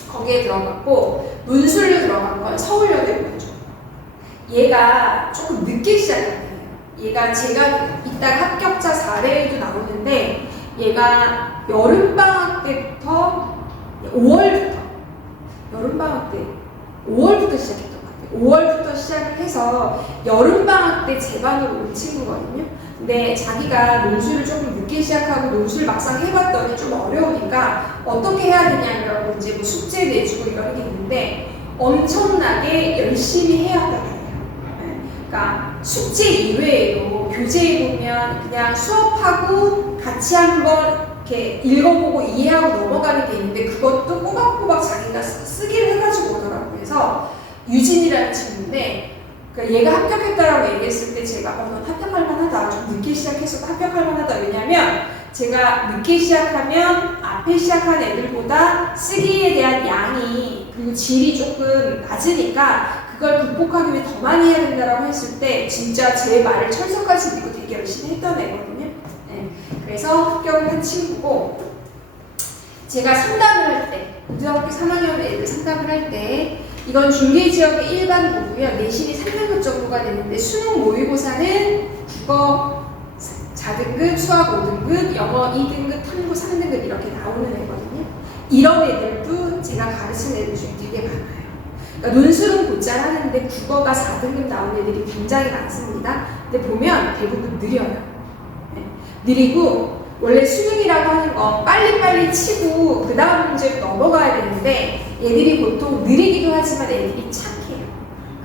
거기에 들어갔고 논술로 들어간 건 서울여대 문헌정보학. 얘가 조금 늦게 시작했네요. 얘가 제가 이따 합격자 사례도 나오는데 얘가 여름방학 때부터 5월부터 여름방학 때 5월부터 시작했던 것 같아요. 5월부터 시작을 해서 여름방학 때 제반으로 온 친구거든요. 근데 자기가 논술을 조금 늦게 시작하고 논술 막상 해봤더니 좀 어려우니까 어떻게 해야 되냐면 이제 뭐 숙제 내주고 이런 게 있는데 엄청나게 열심히 해야 된다. 그러니까 숙제 이외에도 교재에 보면 그냥 수업하고 같이 한번 이렇게 읽어보고 이해하고 넘어가는 게 있는데 그것도 꼬박꼬박 자기가 쓰기를 해가지고 오더라고요. 그래서 유진이라는 친구인데 그러니까 얘가 합격했다라고 얘기했을 때 제가 넌 합격할 만하다. 좀 늦게 시작해서 합격할 만하다. 왜냐면 제가 늦게 시작하면 앞에 시작한 애들보다 쓰기에 대한 양이 그리고 질이 조금 낮으니까 그걸 극복하기 위해 더 많이 해야 된다라고 했을 때 진짜 제 말을 철석같이 믿고 되게 열심히 했던 애거든요. 네. 그래서 합격을 한 친구고 제가 상담을 할 때 고등학교 3학년 애들 상담을 할 때 이건 중계 지역의 일반 고고요. 내신이 3등급 정도가 되는데 수능 모의고사는 국어 4등급, 수학 5등급, 영어 2등급, 탐구 3등급 이렇게 나오는 애거든요. 이런 애들도 제가 가르치는 애들 중에 되게 많아요. 그러니까 논술은 곧잘 하는데 국어가 4등급 나온 애들이 굉장히 많습니다. 근데 보면 대부분 느려요. 네. 느리고 원래 수능이라고 하는 거 빨리빨리 치고 그 다음 문제로 넘어가야 되는데 얘들이 보통 느리기도 하지만 애들이 착해요.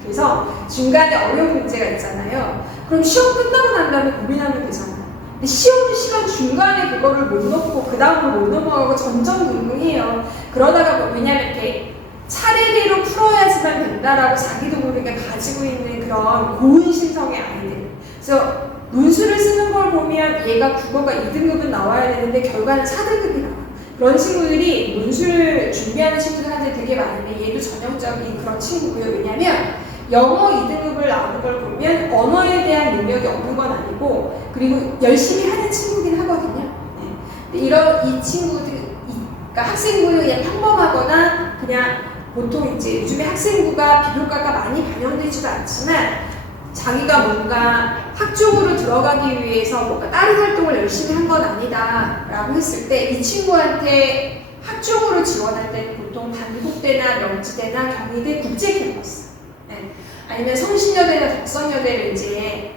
그래서 중간에 어려운 문제가 있잖아요. 그럼 시험 끝나고 난 다음에 고민하면 되잖아요. 근데 시간 중간에 그거를 못 넣고 그 다음으로 못 넘어가고 전전긍긍해요. 그러다가 뭐 왜냐면 이렇게 차례대로 풀어야지만 된다라고 자기도 모르게 가지고 있는 그런 고운 심성의 아이들. 그래서 논술을 쓰는 걸 보면 얘가 국어가 2등급은 나와야 되는데 결과는 4등급이 나와요. 그런 친구들이 논술을 준비하는 친구들한테 되게 많은데 얘도 전형적인 그런 친구고요. 왜냐면 영어 2등급을 나오는 걸 보면 언어에 대한 능력이 없는 건 아니고 그리고 열심히 하는 친구긴 하거든요. 네. 이 친구들, 그러니까 학생부는 그냥 평범하거나 그냥 보통 이제 요즘에 학생부가 비교과가 많이 반영되지도 않지만 자기가 뭔가 학종으로 들어가기 위해서 뭔가 다른 활동을 열심히 한 건 아니다 라고 했을 때 이 친구한테 학종으로 지원할 때는 보통 단국대나 명지대나 경희대 국제캠퍼스, 네. 아니면 성신여대나 덕성여대를 이제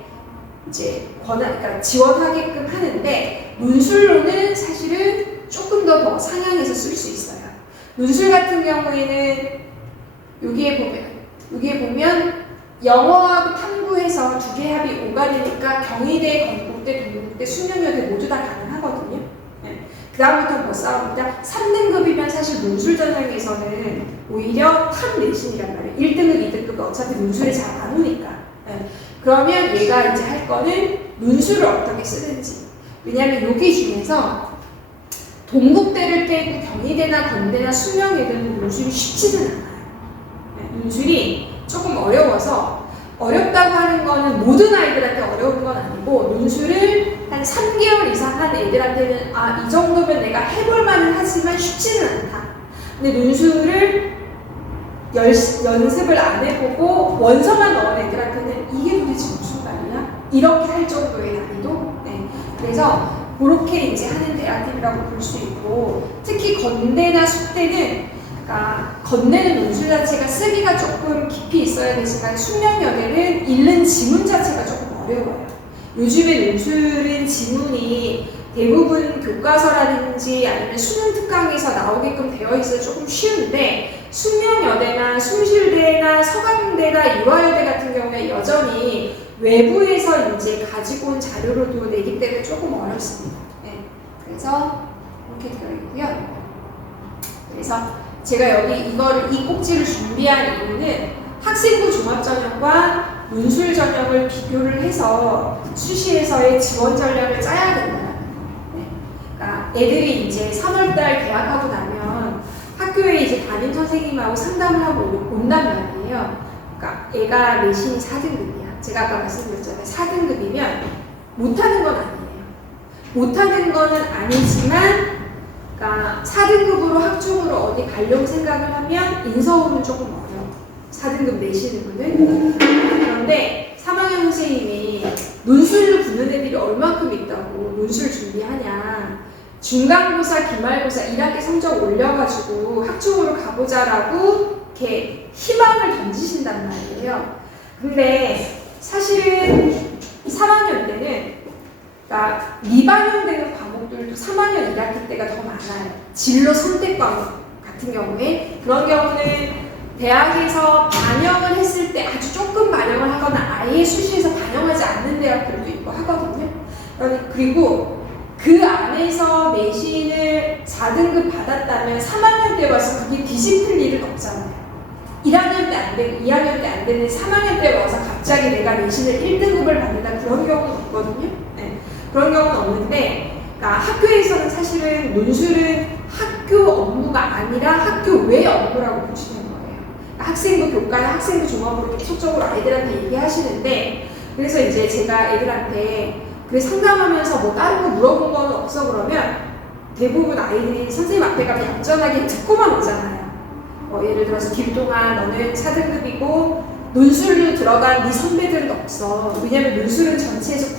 그러니까 지원하게끔 하는데, 논술로는 사실은 조금 더 상향해서 쓸 수 있어요. 논술 같은 경우에는 여기에 보면 영어하고 탐구해서 두 개 합이 5가 되니까 경희대, 건국대, 동국대, 숙련여대 모두 다 가능하거든요. 네. 그 다음부터 뭐 싸웁니다. 3등급이면 사실 논술 전형에서는 오히려 탑 내신이란 말이에요. 1등급, 2등급 어차피 논술에 잘 안 오니까. 네. 그러면 얘가 이제 할 거는 논술을 어떻게 쓰는지. 왜냐하면 여기 중에서 동국대를 빼고 경희대나 건대나 숙련여대는 논술이 쉽지는 않아요. 네. 논술이 조금 어려워서, 어렵다고 하는 거는 모든 아이들한테 어려운 건 아니고, 논술을 한 3개월 이상 한 애들한테는 이 정도면 내가 해볼 만은 하지만 쉽지는 않다. 근데 논술을 연습을 안 해보고 원서만 넣은 애들한테는 이게 도대체 무슨 말이야? 이렇게 할 정도의 난이도? 네. 그래서 그렇게 이제 하는 대학들이라고 볼 수 있고, 특히 건대나 숙대는, 그러니까 건대는 논술 자체가 쓰기가 조금 깊이 있어야 되지만 숙련여대는 읽는 지문 자체가 조금 어려워요. 요즘에 논술은 지문이 대부분 교과서라든지 아니면 수능 특강에서 나오게끔 되어 있어서 조금 쉬운데, 숙련여대나 숭실대나 서강대나 이화여대 같은 경우에 여전히 외부에서 이제 가지고 온 자료로도 내기 때문에 조금 어렵습니다. 네. 그래서 이렇게 되어 있고요. 그래서 제가 여기 이 꼭지를 준비한 이유는 학생부 종합전형과 논술 전형을 비교를 해서 수시에서의 지원 전략을 짜야 된다. 네. 그러니까 애들이 이제 3월달 개학하고 나면 학교에 이제 담임 선생님하고 상담을 하고 온단 말이에요. 그러니까 애가 내신이 4등급이야. 제가 아까 말씀드렸잖아요. 4등급이면 못하는 건 아니에요. 못하는 거는 아니지만, 그러니까 4등급으로 학종으로 어디 가려고 생각을 하면 인서울은 조금 어려워. 4등급 내시는 분은. 그런데 3학년 선생님이 논술로 붙는 애들이 얼마큼 있다고 논술 준비하냐. 중간고사, 기말고사 1학기 성적 올려가지고 학종으로 가보자라고 이렇게 희망을 던지신단 말이에요. 근데 사실은 3학년 때는, 그러니까 미반영되는 과목들도 3학년 1학기 때가 더 많아요. 진로 선택 과목 같은 경우에, 그런 경우는 대학에서 반영을 했을 때 아주 조금 반영을 하거나 아예 수시에서 반영하지 않는 대학들도 있고 하거든요. 그리고 그 안에서 내신을 4등급 받았다면 3학년 때 와서 그게 뒤집힐 일은 없잖아요. 1학년 때 안 되고 2학년 때 안 되는 3학년 때 와서 갑자기 내가 내신을 1등급을 받는다, 그런 경우는 없거든요. 네. 그런 경우는 없는데, 그러니까 학교에서는 사실은 논술은 학교 업무가 아니라 학교 외 업무라고 보시는 거예요. 그러니까 학생부 교과나 학생부 종합으로 계속적으로 아이들한테 얘기하시는데, 그래서 이제 제가 애들한테 상담하면서 뭐 다른 거 물어본 건 없어 그러면 대부분 아이들이 선생님 앞에 가면 얌전하게 듣고만 오잖아요. 예를 들어서 길동아 너는 4등급이고 논술로 들어간 네 선배들은 없어. 왜냐면 논술은 전체에서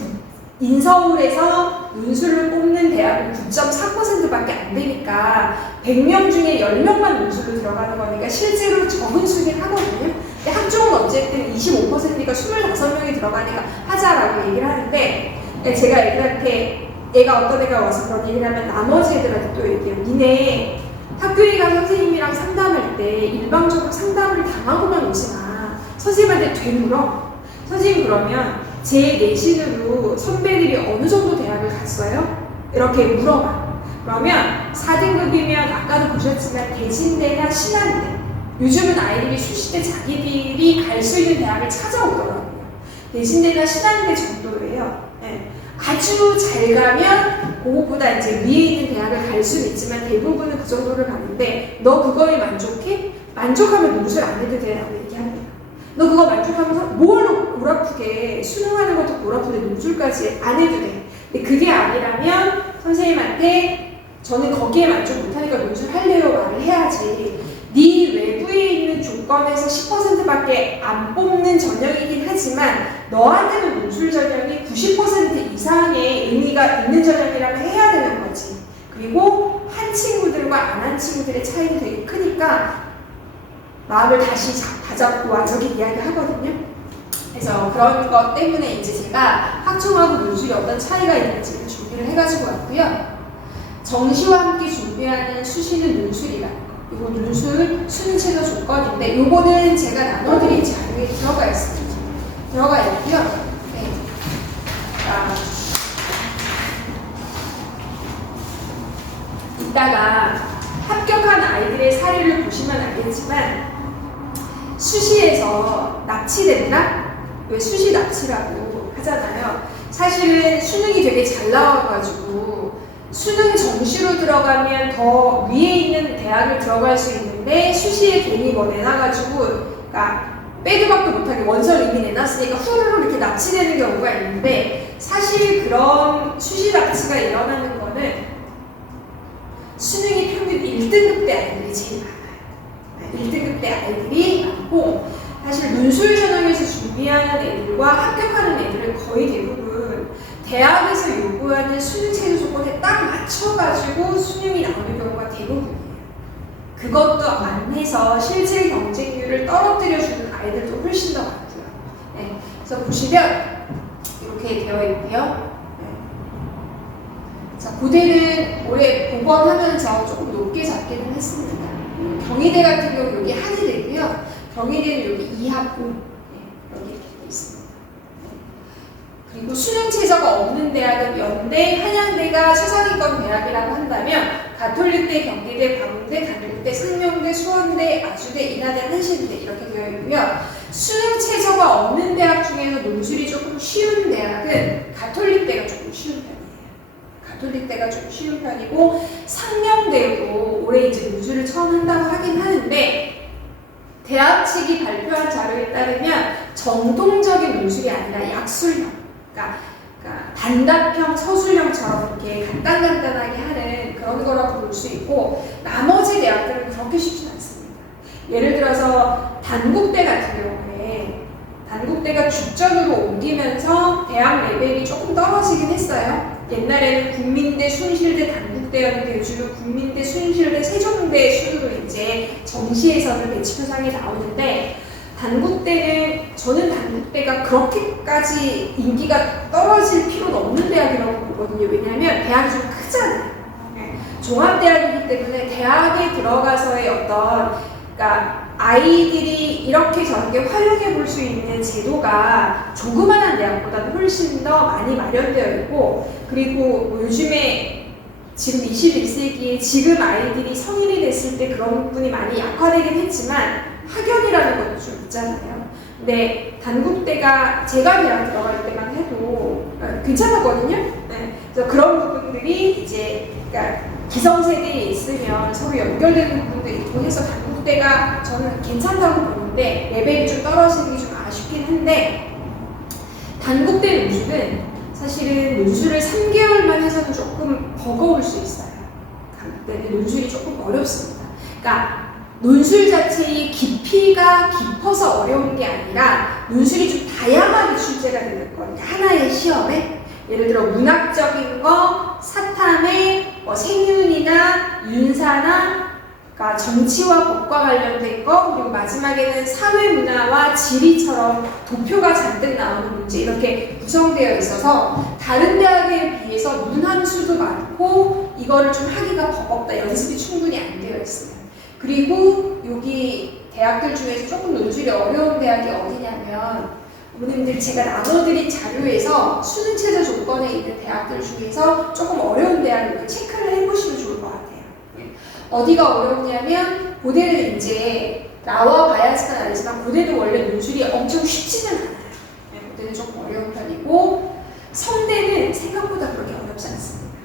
인서울에서 논술을 뽑는 대학은 9.4%밖에 안 되니까 100명 중에 10명만 논술로 들어가는 거니까 실제로 적은 수긴 하거든요. 근데 학종은 어쨌든 25%니까 25명이 들어가니까 하자라고 얘기를 하는데, 제가 애들한테, 애가 어떤 애가 와서 그런 얘기를 하면 나머지 애들한테 또 얘기해요. 니네 학교에 가서 선생님이랑 상담할 때 일방적으로 상담을 당하고만 오지 마. 선생님한테 되물어. 선생님 그러면 제 내신으로 선배들이 어느 정도 대학을 갔어요? 이렇게 물어봐. 그러면 4등급이면 아까도 보셨지만 대진대나 신한대, 요즘은 아이들이 수시 때 자기들이 갈 수 있는 대학을 찾아오더라고요. 대진대나 신한대 정도예요. 네. 아주 잘 가면 그거보다 이제 위에 있는 대학을 갈 수는 있지만 대부분은 그 정도를 가는데, 너 그거에 만족해? 만족하면 논술 안 해도 돼라고 얘기합니다. 너 그거 만족하면서 뭘 골아프게, 수능하는 것도 골아프게 논술까지 안 해도 돼. 근데 그게 아니라면 선생님한테 저는 거기에 만족 못하니까 논술 할래요 말을 해야지. 네 외부에 조건에서 10%밖에 안 뽑는 전형이긴 하지만 너한테는 논술 전형이 90% 이상의 의미가 있는 전형이라면 해야 되는 거지. 그리고 한 친구들과 안 한 친구들의 차이는 되게 크니까 마음을 다시 다잡고 와 저기 이야기 하거든요. 그래서 그런 것 때문에 이제 제가 학종하고 논술이 어떤 차이가 있는지를 준비를 해가지고 왔고요. 정시와 함께 준비하는 수시는 논술이라는 거. 이거 논술 수능 최저 조건인데 요거는 제가 나눠드린 자료에 들어가 있습니다. 들어가 있고요. 네. 이따가 합격한 아이들의 사례를 보시면 알겠지만 수시에서 납치된다? 왜 수시 납치라고 하잖아요. 사실은 수능이 되게 잘 나와가지고 수능 정시로 들어가면 더 위에 있는 대학을 들어갈 수 있는데 수시에 괜히 뭐 내놔가지고 그러니까 빼도 박도 못하게 원서를 이미 내놨으니까 후루룩 이렇게 납치되는 경우가 있는데 사실 그런 수시 납치가 일어나는 거는 수능이 평균 1등급 대 아이들이 제일 많아요. 1등급 대 아이들이 많고 사실 논술 전형에서 준비하는 애들과 합격하는 애들은 거의 대부분 대학에서 요구하는 수능 체제 조건에 딱 맞춰가지고 수능이 나오는 경우가 대부분이에요. 그것도 안 해서 실제 경쟁률을 떨어뜨려주는 아이들도 훨씬 더 많고요. 네, 그래서 보시면 이렇게 되어 있고요. 자, 고대는 올해 복원하면서 조금 높게 잡기는 했습니다. 경희대 같은 경우 여기 한의대고요. 경희대는 여기 이하고 여기 이렇게 있습니다. 그리고 수능 최저가 없는 대학은 연대, 한양대가 최상위권 대학이라고 한다면 가톨릭대, 경기대, 광운대, 단국대, 상명대, 수원대, 아주대, 인하대, 한신대 이렇게 되어 있고요. 수능 최저가 없는 대학 중에서 논술이 조금 쉬운 대학은 가톨릭대가 조금 쉬운 편이에요. 가톨릭대가 좀 쉬운 편이고 상명대도 올해 이제 논술을 처음 한다고 하긴 하는데 대학 측이 발표한 자료에 따르면 정통적인 논술이 아니라 약술형 그러니까 단답형, 서술형처럼 이렇게 간단하게 하는 그런 거라고 볼 수 있고 나머지 대학들은 그렇게 쉽지 않습니다. 예를 들어서 단국대 같은 경우에 단국대가 죽전으로 옮기면서 대학 레벨이 조금 떨어지긴 했어요. 옛날에는 국민대, 순실대, 단국대였는데 요즘은 국민대, 순실대, 세종대 순으로 이제 정시에서는 배치표상이 나오는데 단국대는 저는 단국대가 그렇게까지 인기가 떨어질 필요는 없는 대학이라고 보거든요. 왜냐하면 대학이 좀 크잖아요. 종합대학이기 때문에 대학에 들어가서의 어떤 그러니까 아이들이 이렇게 저렇게 활용해 볼 수 있는 제도가 조그만한 대학보다는 훨씬 더 많이 마련되어 있고 그리고 뭐 요즘에 지금 21세기에 지금 아이들이 성인이 됐을 때 그런 부분이 많이 약화되긴 했지만 학연이라는 것도 좀 있잖아요. 근데 단국대가 제가 대학 들어갈 때만 해도 괜찮았거든요. 네. 그래서 그런 부분들이 이제 그러니까 기성세대에 있으면 서로 연결되는 부분도 있고 해서 단국대가 저는 괜찮다고 보는데 레벨이 좀 떨어지는 게 좀 아쉽긴 한데 단국대 논술은 사실은 논술을 3개월만 해서는 조금 버거울 수 있어요. 단국대는 논술이 조금 어렵습니다. 그러니까 논술 자체의 깊이가 깊어서 어려운 게 아니라 논술이 좀 다양하게 출제가 되는 거니까 하나의 시험에 예를 들어 문학적인 거, 사탐의 생윤이나 윤사나 그러니까 정치와 법과 관련된 거 그리고 마지막에는 사회문화와 지리처럼 도표가 잔뜩 나오는 문제 이렇게 구성되어 있어서 다른 대학에 비해서 문항수도 많고 이거를 좀 하기가 버겁다. 연습이 충분히 안 되어 있어요. 그리고 여기 대학들 중에서 조금 논술이 어려운 대학이 어디냐면 부모님들 제가 나눠드린 자료에서 수능 최저 조건에 있는 대학들 중에서 조금 어려운 대학을 체크를 해보시면 좋을 것 같아요. 어디가 어렵냐면 고대는 이제 나와 봐야지는 알지만 고대는 원래 논술이 엄청 쉽지는 않아요. 고대는 조금 어려운 편이고 성대는 생각보다 그렇게 어렵지 않습니다.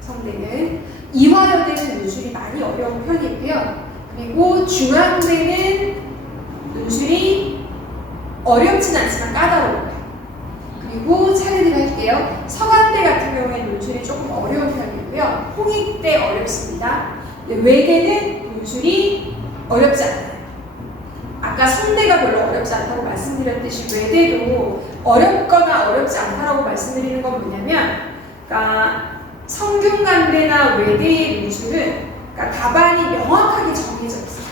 성대는 이화여대는 논술이 많이 어려운 편이고요. 그리고 중앙대는 논술이 어렵진 않지만 까다로워요. 그리고 차례대로 할게요. 서강대 같은 경우에 논술이 조금 어려운 편이고요. 홍익대 어렵습니다. 외대는 논술이 어렵지 않아요. 아까 성대가 별로 어렵지 않다고 말씀드렸듯이 외대도 어렵거나 어렵지 않다라고 말씀드리는 건 뭐냐면, 그러니까 성균관대나 외대의 논술은 그러니까 답안이 명확하게 정해져 있어요.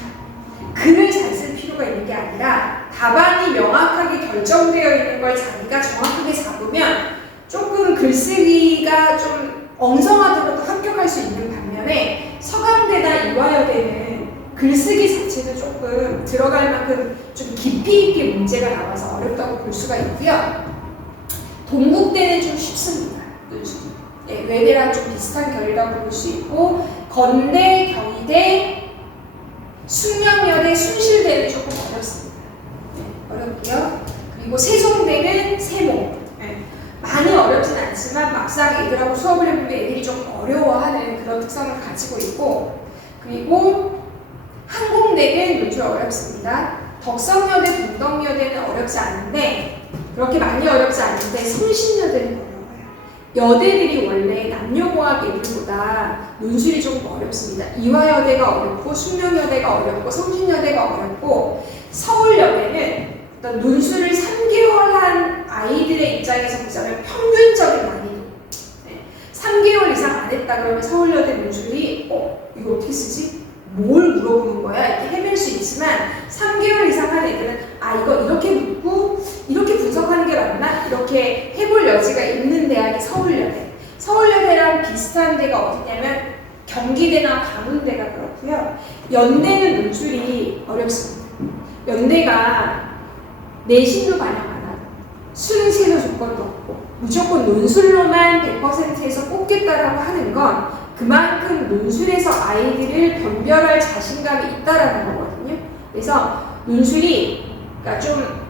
글을 잘 쓸 필요가 있는 게 아니라 답안이 명확하게 결정되어 있는 걸 자기가 정확하게 잡으면 조금 글쓰기가 좀 엉성하더라도 합격할 수 있는 반면에 서강대나 이화여대는 글쓰기 자체도 조금 들어갈 만큼 좀 깊이 있게 문제가 나와서 어렵다고 볼 수가 있고요. 동국대는 좀 쉽습니다. 네, 외대랑 좀 비슷한 결이라고 볼 수 있고, 건대, 경희대, 숙명여대, 순실대는 조금 어렵습니다. 네, 어렵고요. 그리고 세종대는 세모. 네, 많이 어렵진 않지만 막상 애들하고 수업을 해보면 애들이 좀 어려워하는 그런 특성을 가지고 있고, 그리고 항공대는 요즘 어렵습니다. 덕성여대, 동덕여대는 어렵지 않은데, 그렇게 많이 어렵지 않은데 성신여대는 어려워요. 여대들이 원래 남녀공학 애들보다 논술이 조금 어렵습니다. 이화여대가 어렵고, 숙명여대가 어렵고, 성신여대가 어렵고, 서울여대는 어떤 논술을 3개월 한 아이들의 입장에서 보자면 평균적인 난이도. 네. 3개월 이상 안 했다 그러면 서울여대 논술이 이거 어떻게 쓰지? 뭘 물어보는 거야? 이렇게 헤맬 수 있지만 3개월 이상 한 애들은 이거 이렇게 묻고 이렇게 분석하는 게 맞나? 이렇게 해볼 여지가 있는 대학이 서울여대. 서울여대랑 비슷한 데가 어디냐면 경기대나 강원대가 그렇고요. 연대는 논술이 어렵습니다. 연대가 내신도 반영 안 하고 수능 최저 조건도 없고 무조건 논술로만 100%에서 뽑겠다라고 하는 건 그만큼 논술에서 아이들을 변별할 자신감이 있다라는 거거든요. 그래서 논술이 그러니까 좀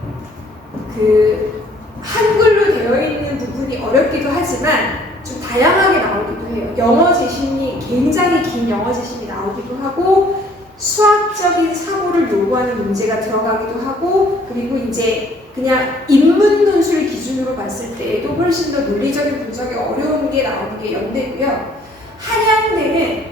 한글로 되어 있는 부분이 어렵기도 하지만 좀 다양하게 나오기도 해요. 영어 제신이 굉장히 긴 영어 제신이 나오기도 하고 수학적인 사고를 요구하는 문제가 들어가기도 하고 그리고 이제 그냥 인문 논술 기준으로 봤을 때에도 훨씬 더 논리적인 분석이 어려운 게 나오는 게 연대고요. 한양대는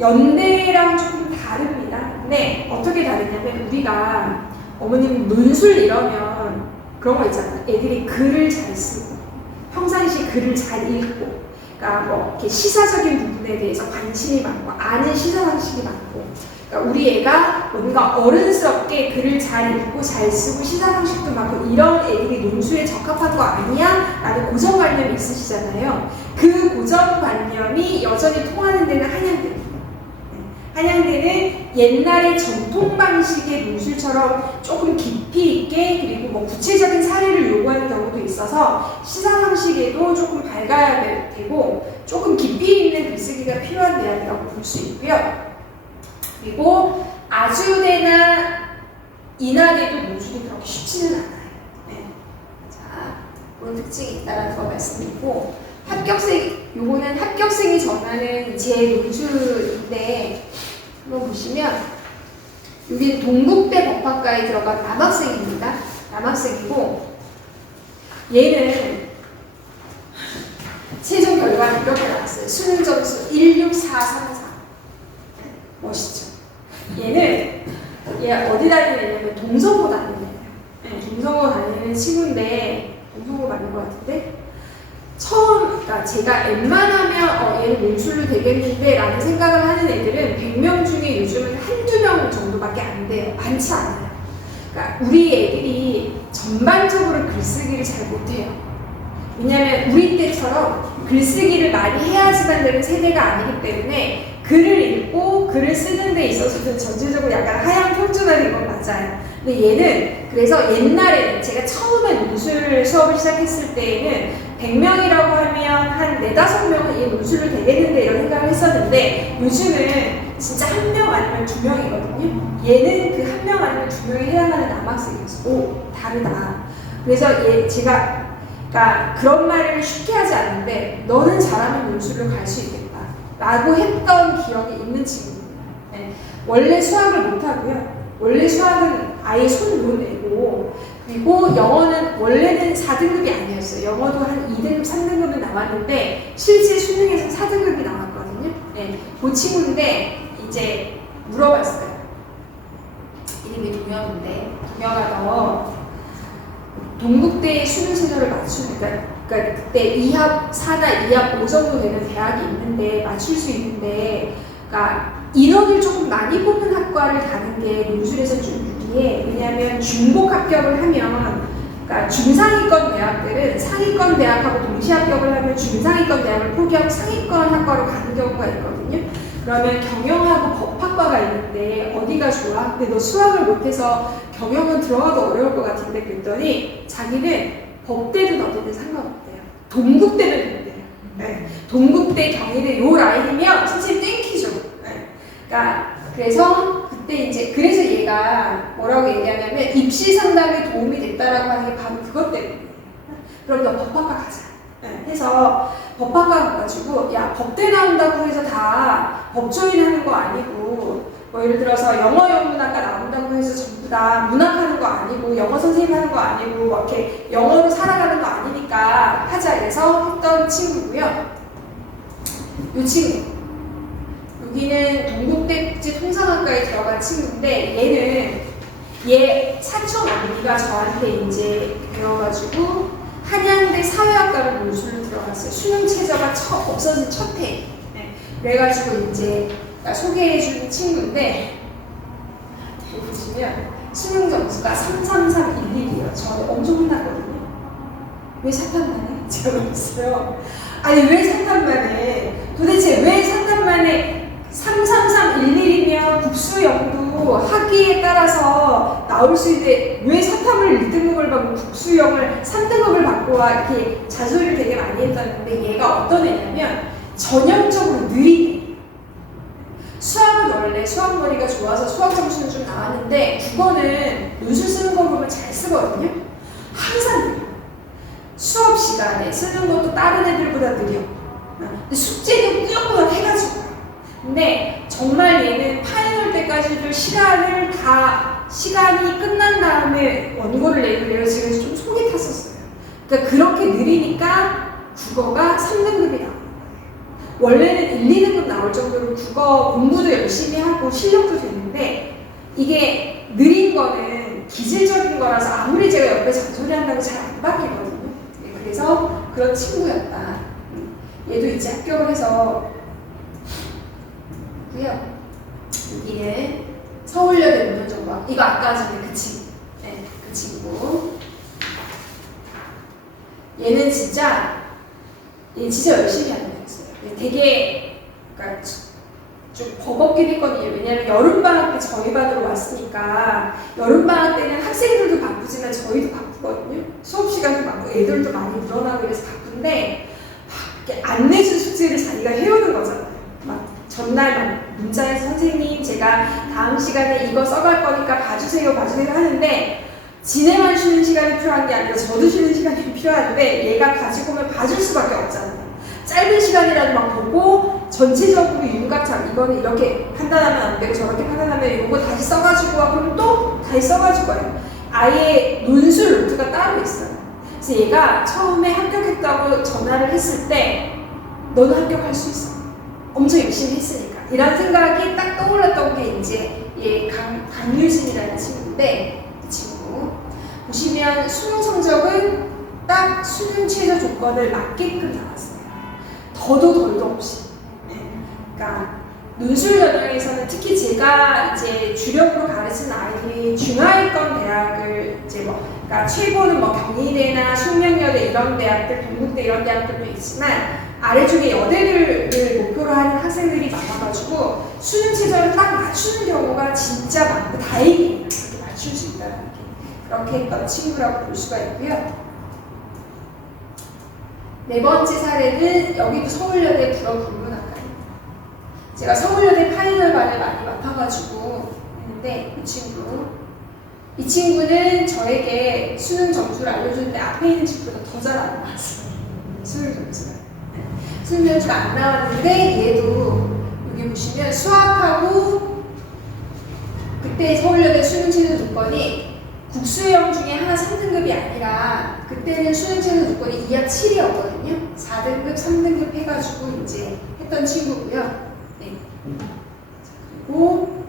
연대랑 조금 다릅니다. 근데 어떻게 다르냐면 우리가 어머님 논술 이러면 그런 거 있잖아요. 애들이 글을 잘 쓰고 평상시 글을 잘 읽고 그러니까 뭐 이렇게 시사적인 부분에 대해서 관심이 많고 아는 시사 상식이 많고 그러니까 우리 애가 뭔가 어른스럽게 글을 잘 읽고 잘 쓰고 시사 상식도 많고 이런 애들이 논술에 적합한 거 아니야? 라는 고정관념이 있으시잖아요. 그 고정관념이 여전히 통하는 데는 한양대. 한양대는 옛날의 전통 방식의 논술처럼 조금 깊이 있게 그리고 뭐 구체적인 사례를 요구하는 경우도 있어서 시사 상식에도 조금 밝아야 되고 조금 깊이 있는 글쓰기가 필요한 대학이라고 볼 수 있고요. 그리고 아주대나 인하대도 논술이 그렇게 쉽지는 않아요. 네. 자, 그런 특징이 있다라는 거 말씀드리고 요거는 합격생이 정하는 제 논술인데 한번 보시면 여기 동국대 법학과에 들어간 남학생입니다. 남학생이고 얘는 최종 결과는 이렇게 나왔어요. 수능 점수 16434. 멋있죠? 얘 어디 다니냐면 동성고 다니는 애예요. 네, 동성고 다니는 친구인데 동성고 맞는 것 같은데 그러니까 제가 웬만하면 얘는 논술로 되겠는데 라는 생각을 하는 애들은 100명 중에 요즘은 한두 명 정도밖에 안 돼요. 많지 않아요. 그러니까 우리 애들이 전반적으로 글쓰기를 잘 못해요. 왜냐하면 우리 때처럼 글쓰기를 많이 해야지만 되는 세대가 아니기 때문에 글을 읽고 글을 쓰는 데 있어서는 전체적으로 약간 하향 평준화된 건 맞아요. 근데 얘는 그래서 옛날에 제가 처음에 논술 수업을 시작했을 때에는 100명이라고 하면 한 4~5명은 얘 논술로 되겠는데 이런 생각을 했었는데 요즘은 진짜 1명 아니면 2명이거든요. 얘는 그 1명 아니면 2명에 해당하는 남학생이었어. 오, 다르다. 그래서 제가 그러니까 그런 말을 쉽게 하지 않는데 너는 잘하면 논술로 갈 수 있겠다 라고 했던 기억이 있는 친구입니다. 네. 원래 수학을 못하고요. 원래 수학은 아예 손을 못 내고 그리고 영어는 원래는 4등급이 아니었어요. 영어도 한 2등급, 3등급은 나왔는데 실제 수능에서 4등급이 나왔거든요. 네. 그 친구인데 이제 물어봤어요. 이름이 동영입니다. 동국대의 수능 최저를 맞추는, 그러니까 그때 2합 4나 2합 5 정도 되는 대학이 있는데 맞출 수 있는데, 그러니까 인원을 조금 많이 뽑는 학과를 가는 게 논술에서 좀 유리해. 왜냐하면 중복 합격을 하면, 그러니까 중상위권 대학들은 상위권 대학하고 동시 합격을 하면 중상위권 대학을 포기하고 상위권 학과로 가는 경우가 있거든요. 그러면 경영하고 법학과가 있는데 어디가 좋아? 근데 너 수학을 못해서 경영은 들어가도 어려울 것 같은데 그랬더니 자기는 법대든 어디든 상관없대요. 동국대는 된대요. 네. 동국대, 경희대 요 라인이면 선생님 땡키죠. 네. 그러니까 그래서 그때 이제 그래서 얘가 뭐라고 얘기하냐면 입시 상담에 도움이 됐다라고 하는 게 바로 그것 때문이에요. 그럼 너 법학과 가자. 네. 해서 법학과 가가지고 야 법대 나온다고 해서 다 법조인 하는 거 아니고 뭐 예를 들어서 영어 영문학과 나온다고 해서 전부 다 문학하는 거 아니고 영어 선생님 하는 거 아니고 뭐 이렇게 영어로 살아가는 거 아니니까 하자 해서 했던 친구고요. 이 친구 여기는 동국대 통상학과에 들어간 친구인데 얘 사촌 언니가 저한테 이제 배워가지고 한양대 사회학과를 논술로 들어갔어요. 수능 최저가 없어진 첫 해. 네. 그래가지고 이제 소개해준 친구인데 여기 보시면 수능 점수가 33311이에요. 저는 엄청 혼났거든요. 왜 사탄만 해? 제가 그랬어요. 아니 왜 사탄만 해? 도대체 왜 사탄만 해? 33311이면 국수형도 학기에 따라서 나올 수 있는데 왜 사탐을 1등급을 받고 국수형을 3등급을 받고 와 이렇게 자소리를 되게 많이 했었는데 얘가 어떤 애냐면 전형적으로 느리게 수학은 원래 수학머리가 좋아서 수학 점수는 좀 나왔는데 국어는 논술 쓰는 거 보면 잘 쓰거든요. 항상 느려. 수업 시간에 쓰는 것도 다른 애들보다 느려. 근데 숙제도 꾸역꾸역 해가지고 근데 정말 얘는 파이널 때까지도 시간이 끝난 다음에 원고를 내기로 지금 좀 속이 탔었어요. 그러니까 그렇게 느리니까 국어가 3등급이 나와요. 원래는 1, 2등급 나올 정도로 국어 공부도 열심히 하고 실력도 되는데 이게 느린 거는 기질적인 거라서 아무리 제가 옆에 잔소리 한다고 잘 안 바뀌거든요. 그래서 그런 친구였다. 얘도 이제 합격을 해서 여기는 서울여대 문헌정보학 이거 아까 전에 그 친구 네, 그 친구 얘는 진짜 열심히 하는 애였어요. 되게 그러니까 좀 버겁긴 했거든요. 왜냐하면 여름방학 때 저희 반으로 왔으니까 여름방학 때는 학생들도 바쁘지만 저희도 바쁘거든요. 수업시간도 많고 애들도 많이 늘어나고 그래서 바쁜데 막 안 내준 숙제를 자기가 해오는 거잖아요. 막 전날 막 문자에서 선생님 제가 다음 시간에 이거 써갈 거니까 봐주세요 하는데 지네만 쉬는 시간이 필요한 게 아니라 저도 쉬는 시간이 필요한데 얘가 가지고 오면 봐줄 수밖에 없잖아요. 짧은 시간이라도 막 보고 전체적으로 윤곽장 이거는 이렇게 판단하면 안 되고 저렇게 판단하면 이거 다시 써가지고 와 그러면 또 다시 써가지고 와요. 아예 논술 노트가 따로 있어요. 그래서 얘가 처음에 합격했다고 전화를 했을 때 너는 합격할 수 있어. 엄청 열심히 했으니까 이런 생각이 딱 떠올랐던 게 이제 얘 강유진이라는 친구인데 이 친구 보시면 수능 성적은 딱 수능 최저 조건을 맞게끔 나왔어요. 더도 덜도 없이. 네. 그러니까 논술 전형에서는 특히 제가 이제 주력으로 가르치는 아이들이 중하위권 대학을 이제 그러니까 최고는 경희대나 숙명여대 이런 대학들, 동국대 이런 대학들도 있지만 아래쪽에 여대를 목표로 하는 학생들이 많아가지고 수능 최저를 딱 맞추는 경우가 진짜 많고 다행이에요. 그렇게 맞출 수 있다는 게 그렇게 했던 친구라고 볼 수가 있고요. 네 번째 사례는 여기도 서울여대 불어국문학과입니다. 제가 서울여대 파이널반을 많이 맡아가지고 했는데 이 친구는 저에게 수능 점수를 알려주는데 앞에 있는 친구보다 더 잘 안 나왔어요. 수능 점수가. 수능 점수가 안 나왔는데 얘도 여기 보시면 수학하고 그때 서울여대 수능 최저 조건이 국수형 중에 하나 3등급이 아니라 그때는 수능 최저 조건이 2합 7이었거든요. 4등급, 3등급 해가지고 이제 했던 친구고요. 네. 그리고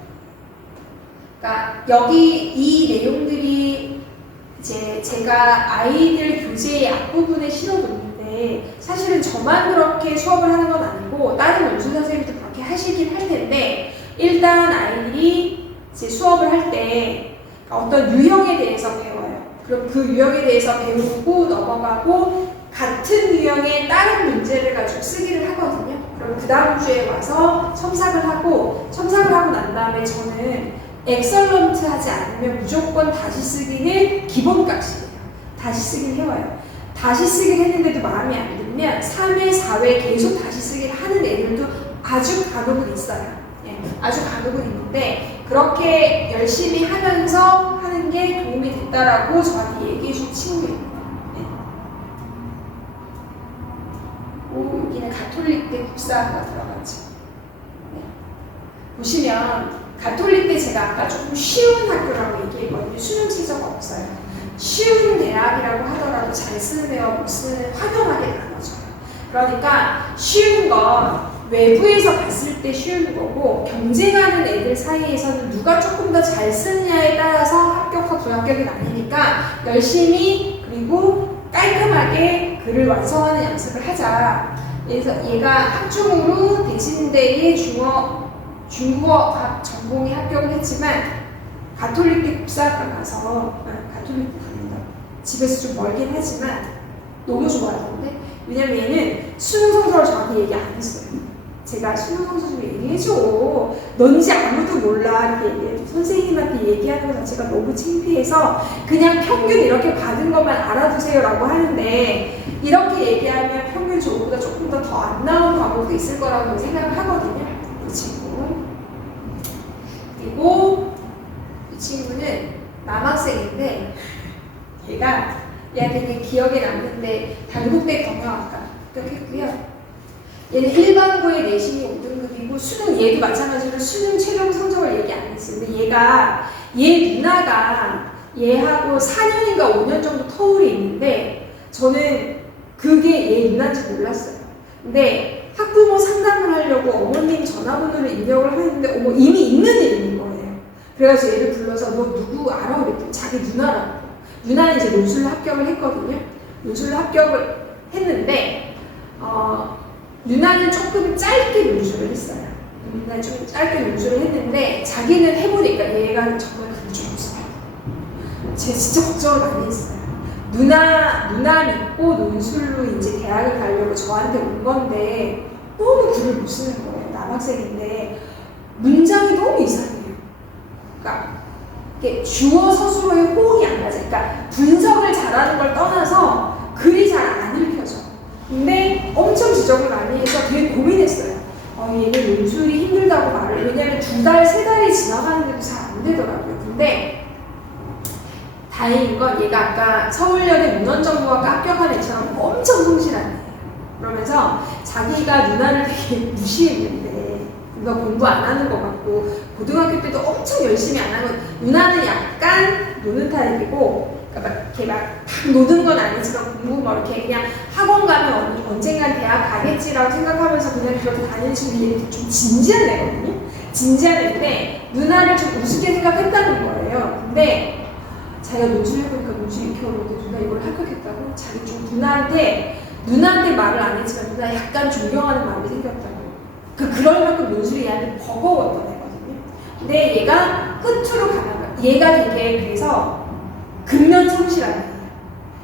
그러니까 여기 이 내용들이 이제 제가 아이들 교재의 앞부분에 실어뒀는데 사실은 저만 그렇게 수업을 하는 건 아니고 다른 논술 선생님도 그렇게 하시긴 할 텐데 일단 아이들이 이제 수업을 할 때 어떤 유형에 대해서 배워요. 그럼 그 유형에 대해서 배우고 넘어가고 같은 유형의 다른 문제를 가지고 쓰기를 하거든요. 그럼 그 다음 주에 와서 첨삭을 하고 난 다음에 저는 엑설런트 하지 않으면 무조건 다시 쓰기는 기본값이에요. 다시 쓰기를 해와요. 다시 쓰기를 했는데도 마음에 안 들면 3회, 4회 계속 다시 쓰기를 하는 애들도 아주 간혹은 있어요. 예, 아주 간혹은 있는데 그렇게 열심히 하면서 하는 게 도움이 됐다라고 저한테 얘기해준 친구입니다. 오, 여기는 가톨릭대 국사학과 들어가죠. 네. 보시면 가톨릭대 제가 아까 조금 쉬운 학교라고 얘기했거든요. 수능 최저가 없어요. 쉬운 대학이라고 하더라도 잘 쓰는 애와 못 쓰는 애 확연하게 나눠져요. 그러니까 쉬운 건 외부에서 봤을 때 쉬운 거고 경쟁하는 애들 사이에서는 누가 조금 더 잘 쓰느냐에 따라서 합격과 불합격이 나뉘니까 열심히 그리고 깔끔하게 글을 완성하는 연습을 하자. 그래서 얘가 학중으로 대신대의 중국어 전공에 합격을 했지만 가톨릭대 국사학과 가서 가톨릭대 부른다. 집에서 좀 멀긴 하지만 너무 좋아하던데 왜냐면 얘는 수능 성적을 저한테 얘기 안 했어요. 제가 수능 성적 좀 얘기해줘. 넌지 아무도 몰라. 이렇게 선생님한테 얘기하는 것 자체가 너무 창피해서 그냥 평균 이렇게 받은 것만 알아두세요라고 하는데 이렇게 얘기하면 평균 저보다 조금 더 안 나온 과목도 있을 거라고 생각을 하거든요. 이 친구. 그리고 이 친구는 남학생인데 얘가 되게 기억에 남는데 단국대 경영학과 합격했고요. 얘는 일반고의 내신이 5등급이고 수능 얘도 마찬가지로 수능 최종 성적을 얘기 안 했어요. 근데 얘 누나가 얘하고 4년인가 5년 정도 터울이 있는데 저는 그게 얘 누나인지 몰랐어요. 근데 학부모 상담을 하려고 어머님 전화번호를 입력을 하는데 이미 있는 이름인 거예요. 그래가지고 얘를 불러서 너 누구 알아? 그랬더니 자기 누나라고. 누나는 이제 논술로 합격을 했거든요. 논술로 합격을 했는데 누나는 조금 짧게 논술을 했어요. 누나는 좀 짧게 논술을 했는데 자기는 해보니까 얘가 정말 그걸 좀 무서워요. 제가 진짜 걱정을 많이 했어요. 누나 믿고 논술로 이제 대학을 가려고 저한테 온 건데 너무 글을 못 쓰는 거예요. 남학생인데 문장이 너무 이상해요. 그러니까 주어 서술어의 호응이 안 맞아요. 그러니까 분석을 잘하는 걸 떠나서 글이 잘 안 읽혀져. 근데 엄청 지적을 많이 해서 되게 고민했어요. 얘는 논술이 힘들다고 말을. 왜냐면 2달, 3달이 지나가는데도 잘 안 되더라고요. 근데 다행인 건 얘가 아까 서울여대 문헌정보학과 합격한 애처럼 엄청 성실한 애예요. 그러면서 자기가 누나를 되게 무시했는데 누가 공부 안 하는 것 같고 고등학교 때도 엄청 열심히 안 하고 누나는 약간 노는 타입이고 그러니까 이렇게 막 노는 건 아니지만 공부 뭐 이렇게 그냥 학원 가면 언젠간 대학 가겠지라고 생각하면서 그냥 그렇게 다니는 친구들이 좀 진지한 애거든요. 진지한 애인데 누나를 좀 우습게 생각했다는 거예요. 근데 자기가 논술 해보니까 논술 이렇게 어려운데 누나 이걸 합격했다고? 자기 좀 누나한테 말을 안 했지만 누나 약간 존경하는 마음이 생겼다고. 그럴 만큼 논술이 얘한테 버거웠던 애거든요. 근데 얘가 끝으로 가다가 얘가 되게 그래서 근면 성실한 애예요.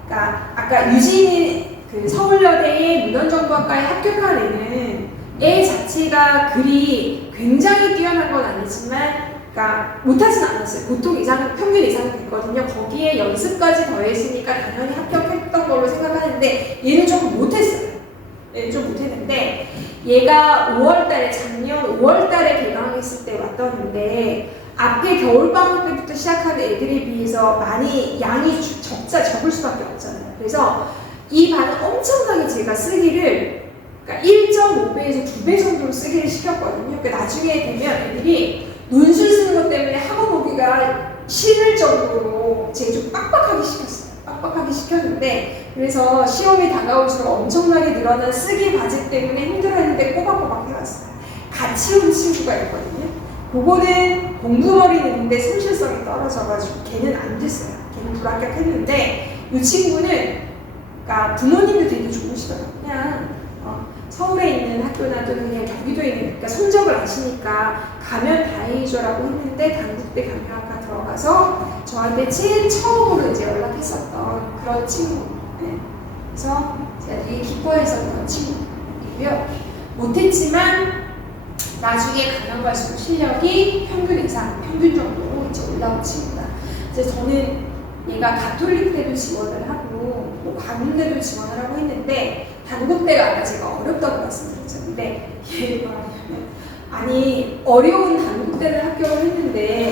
그러니까 아까 유진이 서울여대의 문헌정보학과에 합격한 애는 애 자체가 글이 굉장히 뛰어난 건 아니지만 그러니까 못하진 않았어요. 보통 평균 이상은 됐거든요. 거기에 연습까지 더했으니까 당연히 합격했던 걸로 생각하는데 얘는 조금 못했어요. 얘는 좀 못했는데 얘가 작년 5월달에 개강했을 때 왔던데 앞에 겨울방학 때부터 시작하는 애들에 비해서 많이 양이 적을 수밖에 없잖아요. 그래서 이 반은 엄청나게 제가 쓰기를 그러니까 1.5배에서 2배 정도로 쓰기를 시켰거든요. 그러니까 나중에 되면 애들이 논술 쓰는 것 때문에 학원 오기가 싫을 정도로 제가 좀 빡빡하게 시켰어요. 빡빡하게 시켰는데 그래서 시험이 다가올수록 엄청나게 늘어난 쓰기 과제 때문에 힘들어했는데 꼬박꼬박 해왔어요. 같이 온 친구가 있거든요. 그거는 공부머리는 있는데 성실성이 떨어져가지고 걔는 안 됐어요. 불합격했는데 이 친구는 그러니까 부모님도 되게 좋으시더라고요. 그냥 서울에 있는 학교나 또는 그냥 경기도에 있는 그러니까 성적을 아시니까 가면 다행이죠라고 했는데 단국대 경영학과 들어가서 저한테 제일 처음으로 이제 연락했었던 그런 친구. 네. 그래서 제가 되게 기뻐했었던 친구이고요. 못했지만 나중에 가면 갈수록 실력이 평균 이상, 평균 정도로 이제 올라온 친구다. 그래서 저는 얘가 가톨릭대도 지원을 하고 뭐 광운대도 지원을 하고 했는데 단국대가 아까 제가 어렵다고 말씀드렸는데 얘가 아니 어려운 단국대를 합격을 했는데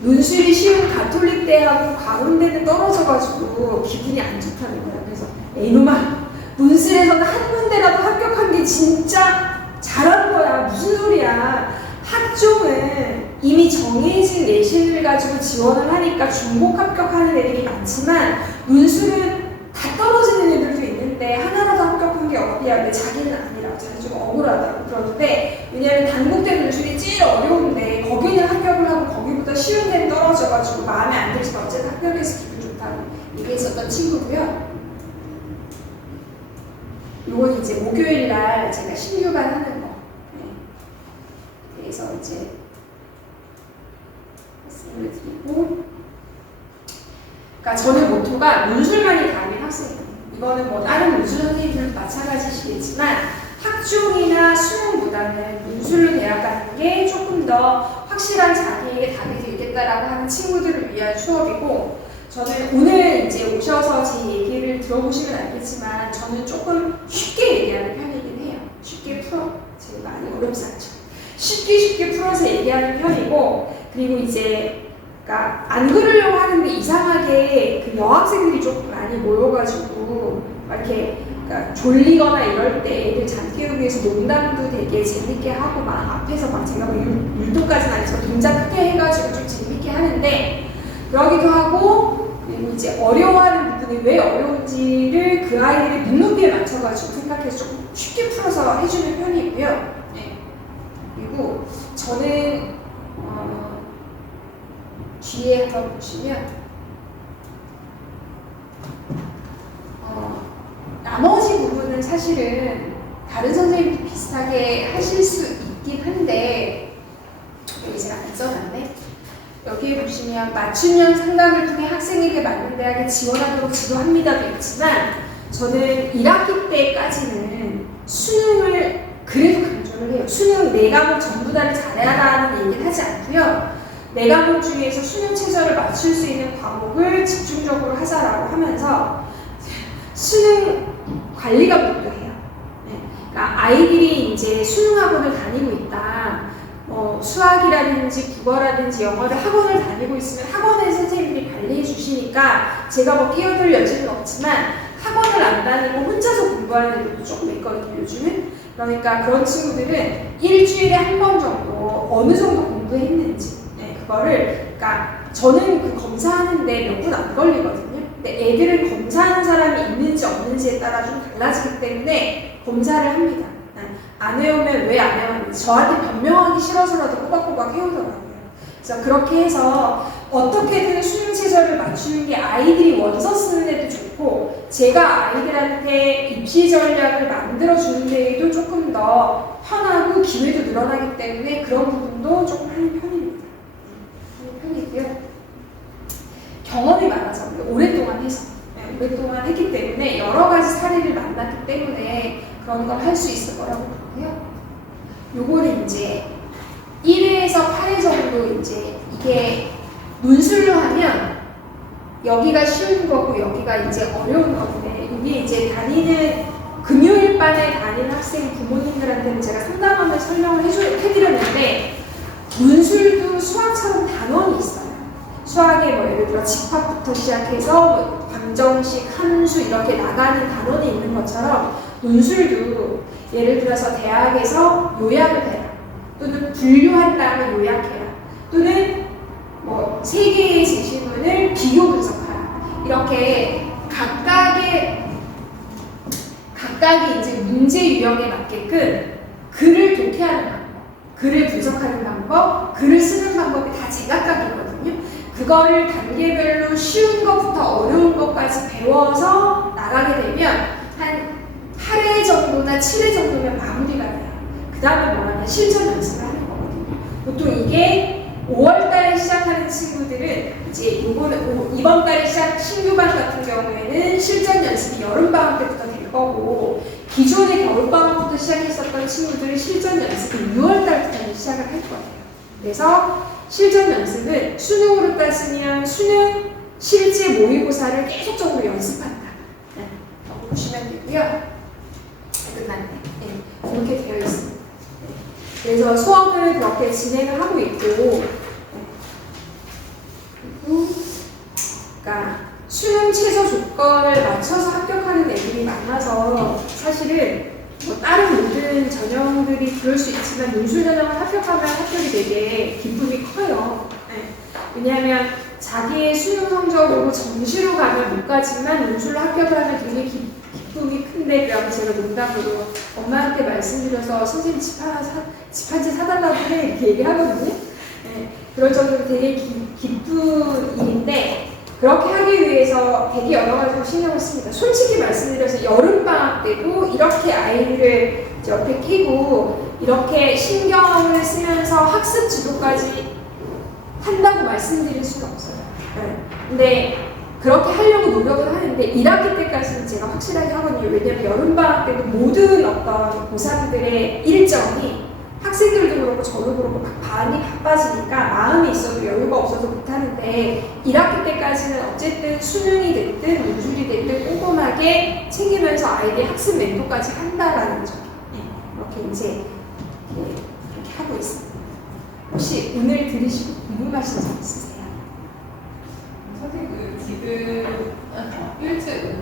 논술이 쉬운 가톨릭대하고 광운대는 떨어져가지고 기분이 안 좋다는 거야. 그래서 이놈아 논술에서는 한 군데라도 합격한 게 진짜 잘한 거야. 무슨 소리야. 학종은 이미 정해진 내신을 가지고 지원을 하니까 중복 합격하는 애들이 많지만 논술은 다 떨어지는 애들도 있는데 하나라도 합격한 게 어디야. 왜 자기는 아니라고. 자기 좀 억울하다고 그러는데 왜냐하면 단국대 논술이 제일 어려운데 거기는 합격을 하고 거기보다 쉬운 데는 떨어져가지고 마음에 안 들지만 어쨌든 합격해서 기분 좋다고 얘기했었던 친구고요. 요건 이제 목요일날 제가 신규반 하는 거. 네. 그래서 이제 말씀을 드리고, 그러니까 저는 모토가 논술만이 다른 학생이에요. 이거는 뭐 다른 논술 선생님들도 마찬가지시겠지만 학종이나 수능보다는 논술로 대학 가는 게 조금 더 확실한 자기에게 답이 되겠다라고 하는 친구들을 위한 수업이고, 저는 오늘 이제 오셔서 제 얘기를 들어보시면 알겠지만 저는 조금 쉽게 얘기하는 편이긴 해요. 쉽게 풀어. 제가 많이 어렵지 않죠. 쉽게 풀어서 얘기하는 편이고, 그리고 이제 그러니까 안 그러려고 하는데 이상하게 그 여학생들이 조금 많이 모여가지고 막 이렇게 그러니까 졸리거나 이럴 때 애들 잠 깨우기 위해서 농담도 되게 재밌게 하고 막 앞에서 막 제가 뭐 율동까지는 아니지만 동작 크게 해가지고 좀 재밌게 하는데 그러기도 하고, 그리고 이제 어려워하는 부분이 왜 어려운지를 그 아이들의 눈높이에 맞춰가지고 생각해서 조금 쉽게 풀어서 해주는 편이고요. 네. 그리고 저는 뒤에 한번 보시면 나머지 부분은 사실은 다른 선생님도 비슷하게 하실 수 있긴 한데 여기 제가 안 써놨네. 여기에 보시면 맞춤형 상담을 통해 학생에게 맞는 대학에 지원하도록 지도합니다도 있지만 저는 1학기 때까지는 수능을 그래도 강조를 해요. 수능 4과목 전부 다를 잘해라는 얘기는 하지 않고요. 4과목 중에서 수능 최저를 맞출 수 있는 과목을 집중적으로 하자라고 하면서 수능 관리 과목도 해요. 네. 그러니까 아이들이 이제 수능 학원을 다니고 있다. 수학이라든지 국어라든지 영어를 학원을 다니고 있으면 학원의 선생님들이 관리해 주시니까 제가 뭐 끼어들 여지는 없지만 학원을 안 다니고 혼자서 공부하는 애들도 조금 있거든요, 요즘은. 그러니까 그런 친구들은 일주일에 한 번 정도 어느 정도 공부했는지, 네, 그거를, 그러니까 저는 그 검사하는데 몇 분 안 걸리거든요. 근데 애들은 검사하는 사람이 있는지 없는지에 따라 좀 달라지기 때문에 검사를 합니다. 안 해오면 왜 안 해왔는지 저한테 변명하기 싫어서라도 꼬박꼬박 해오더라고요. 그래서 그렇게 해서 어떻게든 수능 최저를 맞추는 게 아이들이 원서 쓰는 데도 좋고 제가 아이들한테 입시 전략을 만들어주는 데에도 조금 더 편하고 기회도 늘어나기 때문에 그런 부분도 조금 하는 편입니다. 하는 편이고요. 경험이 많아서 오랫동안 해서 오랫동안 했기 때문에 여러 가지 사례를 만났기 때문에 그런 걸 할 수 있을 거라고 보고요. 요거는 이제 1회에서 8회 정도 이제 이게 논술로 하면 여기가 쉬운 거고 여기가 이제 어려운 건데 이게 이제 다니는 금요일 반에 다니는 학생 부모님들한테는 제가 상담하면 설명을 해드렸는데 논술도 수학처럼 단원이 있어요. 수학에 뭐 예를 들어 집합부터 시작해서 뭐 방정식, 함수 이렇게 나가는 단원이 있는 것처럼 논술도 예를 들어서 대학에서 요약을 해라 또는 분류한 다음에 요약해라 또는 뭐 3개의 제시문을 비교 분석하라 이렇게 각각의 이제 문제 유형에 맞게끔 글을 독해하는 방법, 글을 분석하는 방법, 글을 쓰는 방법이 다 제각각이거든요. 그 그거를 단계별로 쉬운 것부터 어려운 것까지 배워서 나가게 되면 한 8회 정도나 7회 정도면 마무리가 돼요. 그 다음에 뭐하냐? 실전 연습을 하는 거거든요. 보통 이게 5월 달에 시작하는 친구들은 이제 이번 달에 시작 신규반 같은 경우에는 실전 연습이 여름방학 때부터 될 거고, 기존에 겨울방학부터 시작했었던 친구들은 실전 연습이 6월 달부터 시작을 할 거예요. 그래서 실전 연습은 수능으로 따지면 수능 실제 모의고사를 계속적으로 연습한다. 네, 보시면 되고요. 끝났네. 네, 이렇게 되어 있습니다. 네, 그래서 수업을 그렇게 진행을 하고 있고, 그러니까 수능 최저 조건을 맞춰서 합격하는 애들이 많아서 사실은 뭐 다른 모든 전형들이 그럴 수 있지만 논술 전형을 합격하면 합격이 되게 기쁨이 커요. 네. 왜냐하면 자기의 수능 성적으로 정시로 가면 못 가지만 논술로 합격을 하면 되게 기쁨이 큰데, 그래서 제가 농담으로 엄마한테 말씀드려서 선생님 집 한 채 사달라고 해 이렇게 얘기하거든요. 네. 그럴 정도로 되게 기쁜 일인데, 그렇게 하기 위해서 되게 여러 가지로 신경을 씁니다. 솔직히 말씀드려서 여름방학 때도 이렇게 아이를 옆에 끼고 이렇게 신경을 쓰면서 학습 지도까지 한다고 말씀드릴 수는 없어요. 네. 근데 그렇게 하려고 노력을 하는데 1학기 때까지는 제가 확실하게 하거든요. 왜냐하면 여름방학 때도 모든 어떤 고3들의 일정이 학생들도 그렇고 저도 그렇고 막 많이 바빠지니까 마음이 있어도 여유가 없어서 못하는데, 1학기 때까지는 어쨌든 수능이 됐든 논술이 됐든 꼼꼼하게 챙기면서 아이들의 학습 멘토까지 한다라는 점. 이렇게 이제 그렇게 하고 있습니다. 혹시 오늘 들으시고 궁금하신 점 있으세요? 선생님, 지금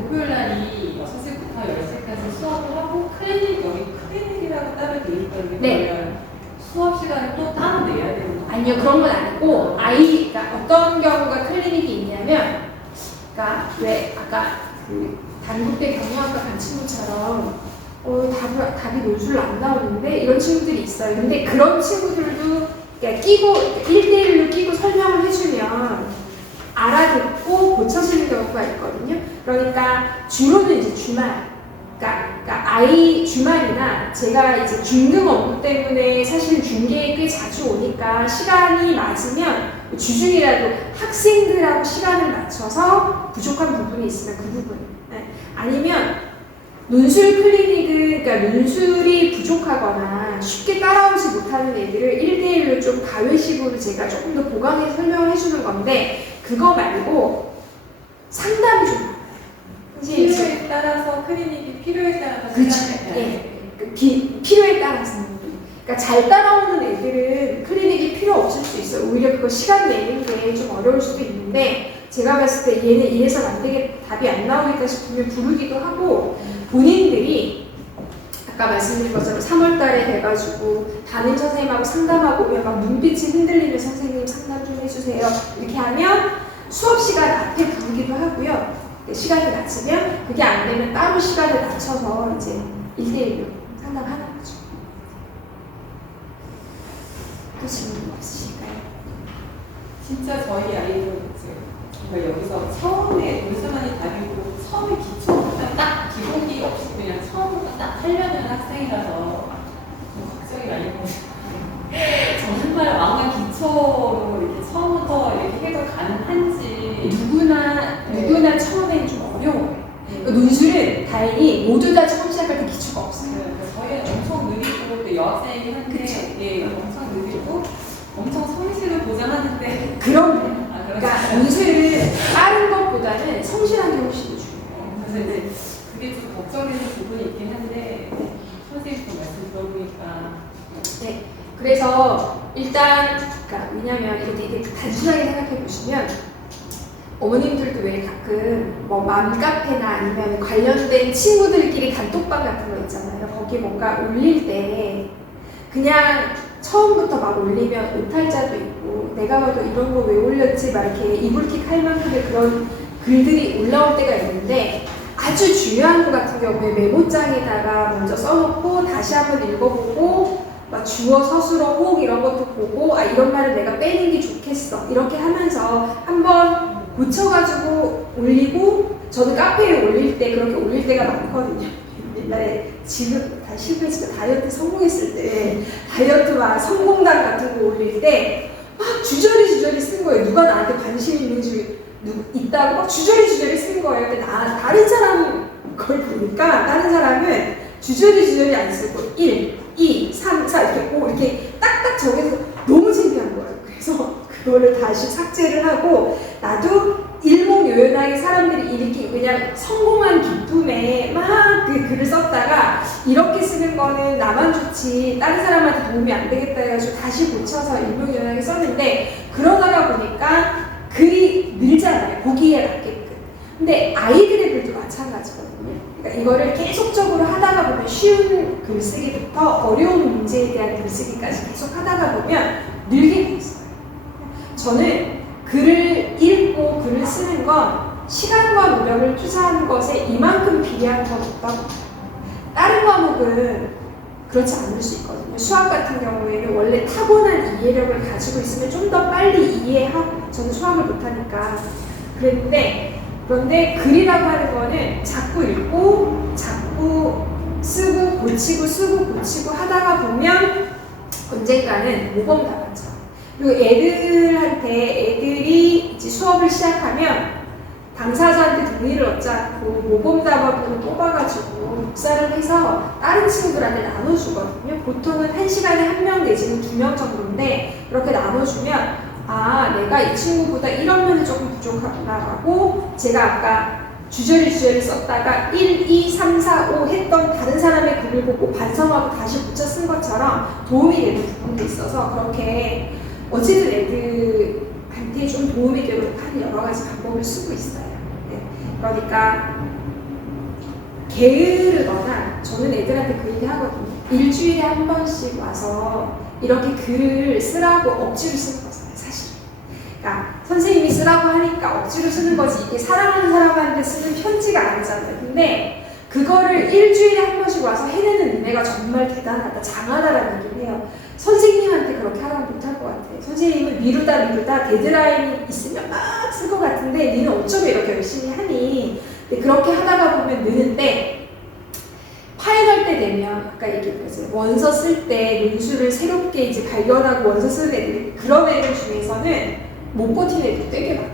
목요일 날이 6시부터 10시까지 수업을 하고 클리닉이라고 따로 돼 있거든요. 네. 수업 시간을 또 따로 내야 되는 거예요? 아니요, 그런 건 아니고, 그러니까 어떤 경우가 클리닉이 있냐면, 그러니까 왜 아까 그 단국대 경영학과 간 친구처럼 답이 논술로 안 나오는데 이런 친구들이 있어요. 근데 그런 친구들도 그러니까 끼고 1대1로 끼고 설명을 해주면 알아듣고 고쳐지는 경우가 있거든요. 그러니까 주로는 이제 주말, 그러니까 아이 주말이나 제가 이제 중등 업무 때문에 사실 중계에 꽤 자주 오니까 시간이 맞으면 주중이라도 학생들하고 시간을 맞춰서 부족한 부분이 있으면 그 부분, 네. 아니면 논술 클리닉은 그러니까 논술이 부족하거나 쉽게 따라오지 못하는 애들을 1대1로 좀 가외식으로 제가 조금 더 보강해서 설명을 해주는 건데, 그거 말고 상담이 좀 많아요. 필요에 따라서 클리닉이 필요에 따라서 그렇죠. 예. 필요에 따라서. 그러니까 잘 따라오는 애들은 클리닉이 필요 없을 수 있어요. 오히려 그거 시간 내는 게 좀 어려울 수도 있는데, 제가 봤을 때 얘는 이래서 안 되게 답이 안 나오겠다 싶으면 부르기도 하고, 본인들이 아까 말씀드린 것처럼 3월 달에 돼가지고 담임 선생님하고 상담하고 오면 막 눈빛이 흔들리면 선생님 상담 좀 해주세요. 이렇게 하면 수업 시간 앞에 부르기도 하고요. 시간이 낮으면 그게 안 되면 따로 시간을 낮춰서 이제 1대1로 상담하는 거죠. 또 질문 없으실까요? 진짜 저희 아이도 정말 여기서 처음에 논술만이 답이고 처음에 기초부터 딱 기본기 없이 그냥 처음부터 딱 하려는 학생이라서 걱정이 많이 되고 정말 왕관 기초로 이렇게 처음부터 이렇게 해도 가능한지 누구나 처음에는 좀 어려워요. 논술은 다행히 모두 다 처음 시작할 때 기초가 없어요. 저희는 엄청 느리고 또 여학생이긴 한데 예, 엄청 느리고 엄청 성실을 보장하는데 그럼요. 그러니까 논술은 빠른 것보다는 성실한 게 훨씬 더 중요해요. 그래서 이제 그게 좀 걱정되는 부분이 있긴 한데 선생님 말씀 들어보니까 네. 그래서 일단 그러니까 왜냐면 이렇게 단순하게 생각해 보시면 어머님들도 왜 가끔 뭐 맘카페나 아니면 관련된 친구들끼리 단톡방 같은 거 있잖아요. 거기 뭔가 올릴 때 그냥 처음부터 막 올리면 오탈자도 있고 내가 봐도 이런 거 왜 올렸지 막 이렇게 이불킥 할 만큼의 그런 글들이 올라올 때가 있는데, 아주 중요한 거 같은 경우에 메모장에다가 먼저 써놓고 다시 한번 읽어보고 막 주어 서술어 혹 이런 것도 보고 아 이런 말을 내가 빼는 게 좋겠어 이렇게 하면서 한번 고쳐가지고 올리고 저도 카페에 올릴 때 그렇게 올릴 때가 많거든요. 옛날에 지금 다 실패했지만 다이어트 성공했을 때 다이어트 막 성공담 같은 거 올릴 때 막 주저리 쓴 거예요. 누가 나한테 관심 있는지 있다고 막 주저리 쓴 거예요. 근데 다른 사람 걸 보니까 다른 사람은 주저리 안 쓰고 1, 2, 3, 4 이렇게 5 이렇게 딱딱 정해서 너무 창피한 거예요. 그래서 그거를 다시 삭제를 하고 나도 일목요연하게 사람들이 이렇게 그냥 성공한 기쁨에 막 그 글을 썼다가 이렇게 쓰는 거는 나만 좋지 다른 사람한테 도움이 안 되겠다 해가지고 다시 고쳐서 일목요연하게 썼는데 그러다가 보니까 글이 늘잖아요. 보기에 맞게끔. 근데 아이들의 글도 마찬가지거든요. 그러니까 이거를 계속적으로 하다가 보면 쉬운 글쓰기부터 어려운 문제에 대한 글쓰기까지 계속 하다가 보면 늘게 돼 있어요. 저는 글을 읽고 글을 쓰는 건 시간과 노력을 투자하는 것에 이만큼 비례한 건 없다고 봐요. 다른 과목은 그렇지 않을 수 있거든요. 수학 같은 경우에는 원래 타고난 이해력을 가지고 있으면 좀 더 빨리 이해하고 저는 수학을 못하니까 그런데 글이라고 하는 거는 자꾸 읽고 자꾸 쓰고 고치고 쓰고 고치고 하다가 보면 언젠가는 모범 답안처럼 그리고 애들이 이제 수업을 시작하면 당사자한테 동의를 얻지 않고 모범 답안을 뽑아가지고 복사를 해서 다른 친구들한테 나눠주거든요. 보통은 1시간에 1명 내지는 2명 정도인데 그렇게 나눠주면 아 내가 이 친구보다 이런 면이 조금 부족하구나라고 제가 아까 주저리 썼다가 1, 2, 3, 4, 5 했던 다른 사람의 글을 보고 반성하고 다시 붙여 쓴 것처럼 도움이 되는 부분도 있어서 그렇게 어쨌든 애들한테 좀 도움이 되도록 하는 여러 가지 방법을 쓰고 있어요. 네. 그러니까 게으르거나 저는 애들한테 그 얘기 하거든요. 일주일에 한 번씩 와서 이렇게 글을 쓰라고 억지로 쓰는 거잖아요, 사실. 그러니까 선생님이 쓰라고 하니까 억지로 쓰는 거지 이게 사랑하는 사람한테 쓰는 편지가 아니잖아요. 근데 그거를 일주일에 한 번씩 와서 해내는 은혜가 정말 대단하다, 장하다라는 얘기를 해요. 선생님한테 그렇게 하라고 못할 것 같아. 선생님은 미루다 데드라인이 있으면 막 쓸 것 같은데 니는 어쩌면 이렇게 열심히 하니. 근데 그렇게 하다가 보면 느는데 파이널 때 되면 아까 얘기했죠. 원서 쓸 때 논술을 새롭게 이제 발견하고 원서 쓰는 애들 그런 애들 중에서는 못 버티는 애들 되게 많아요.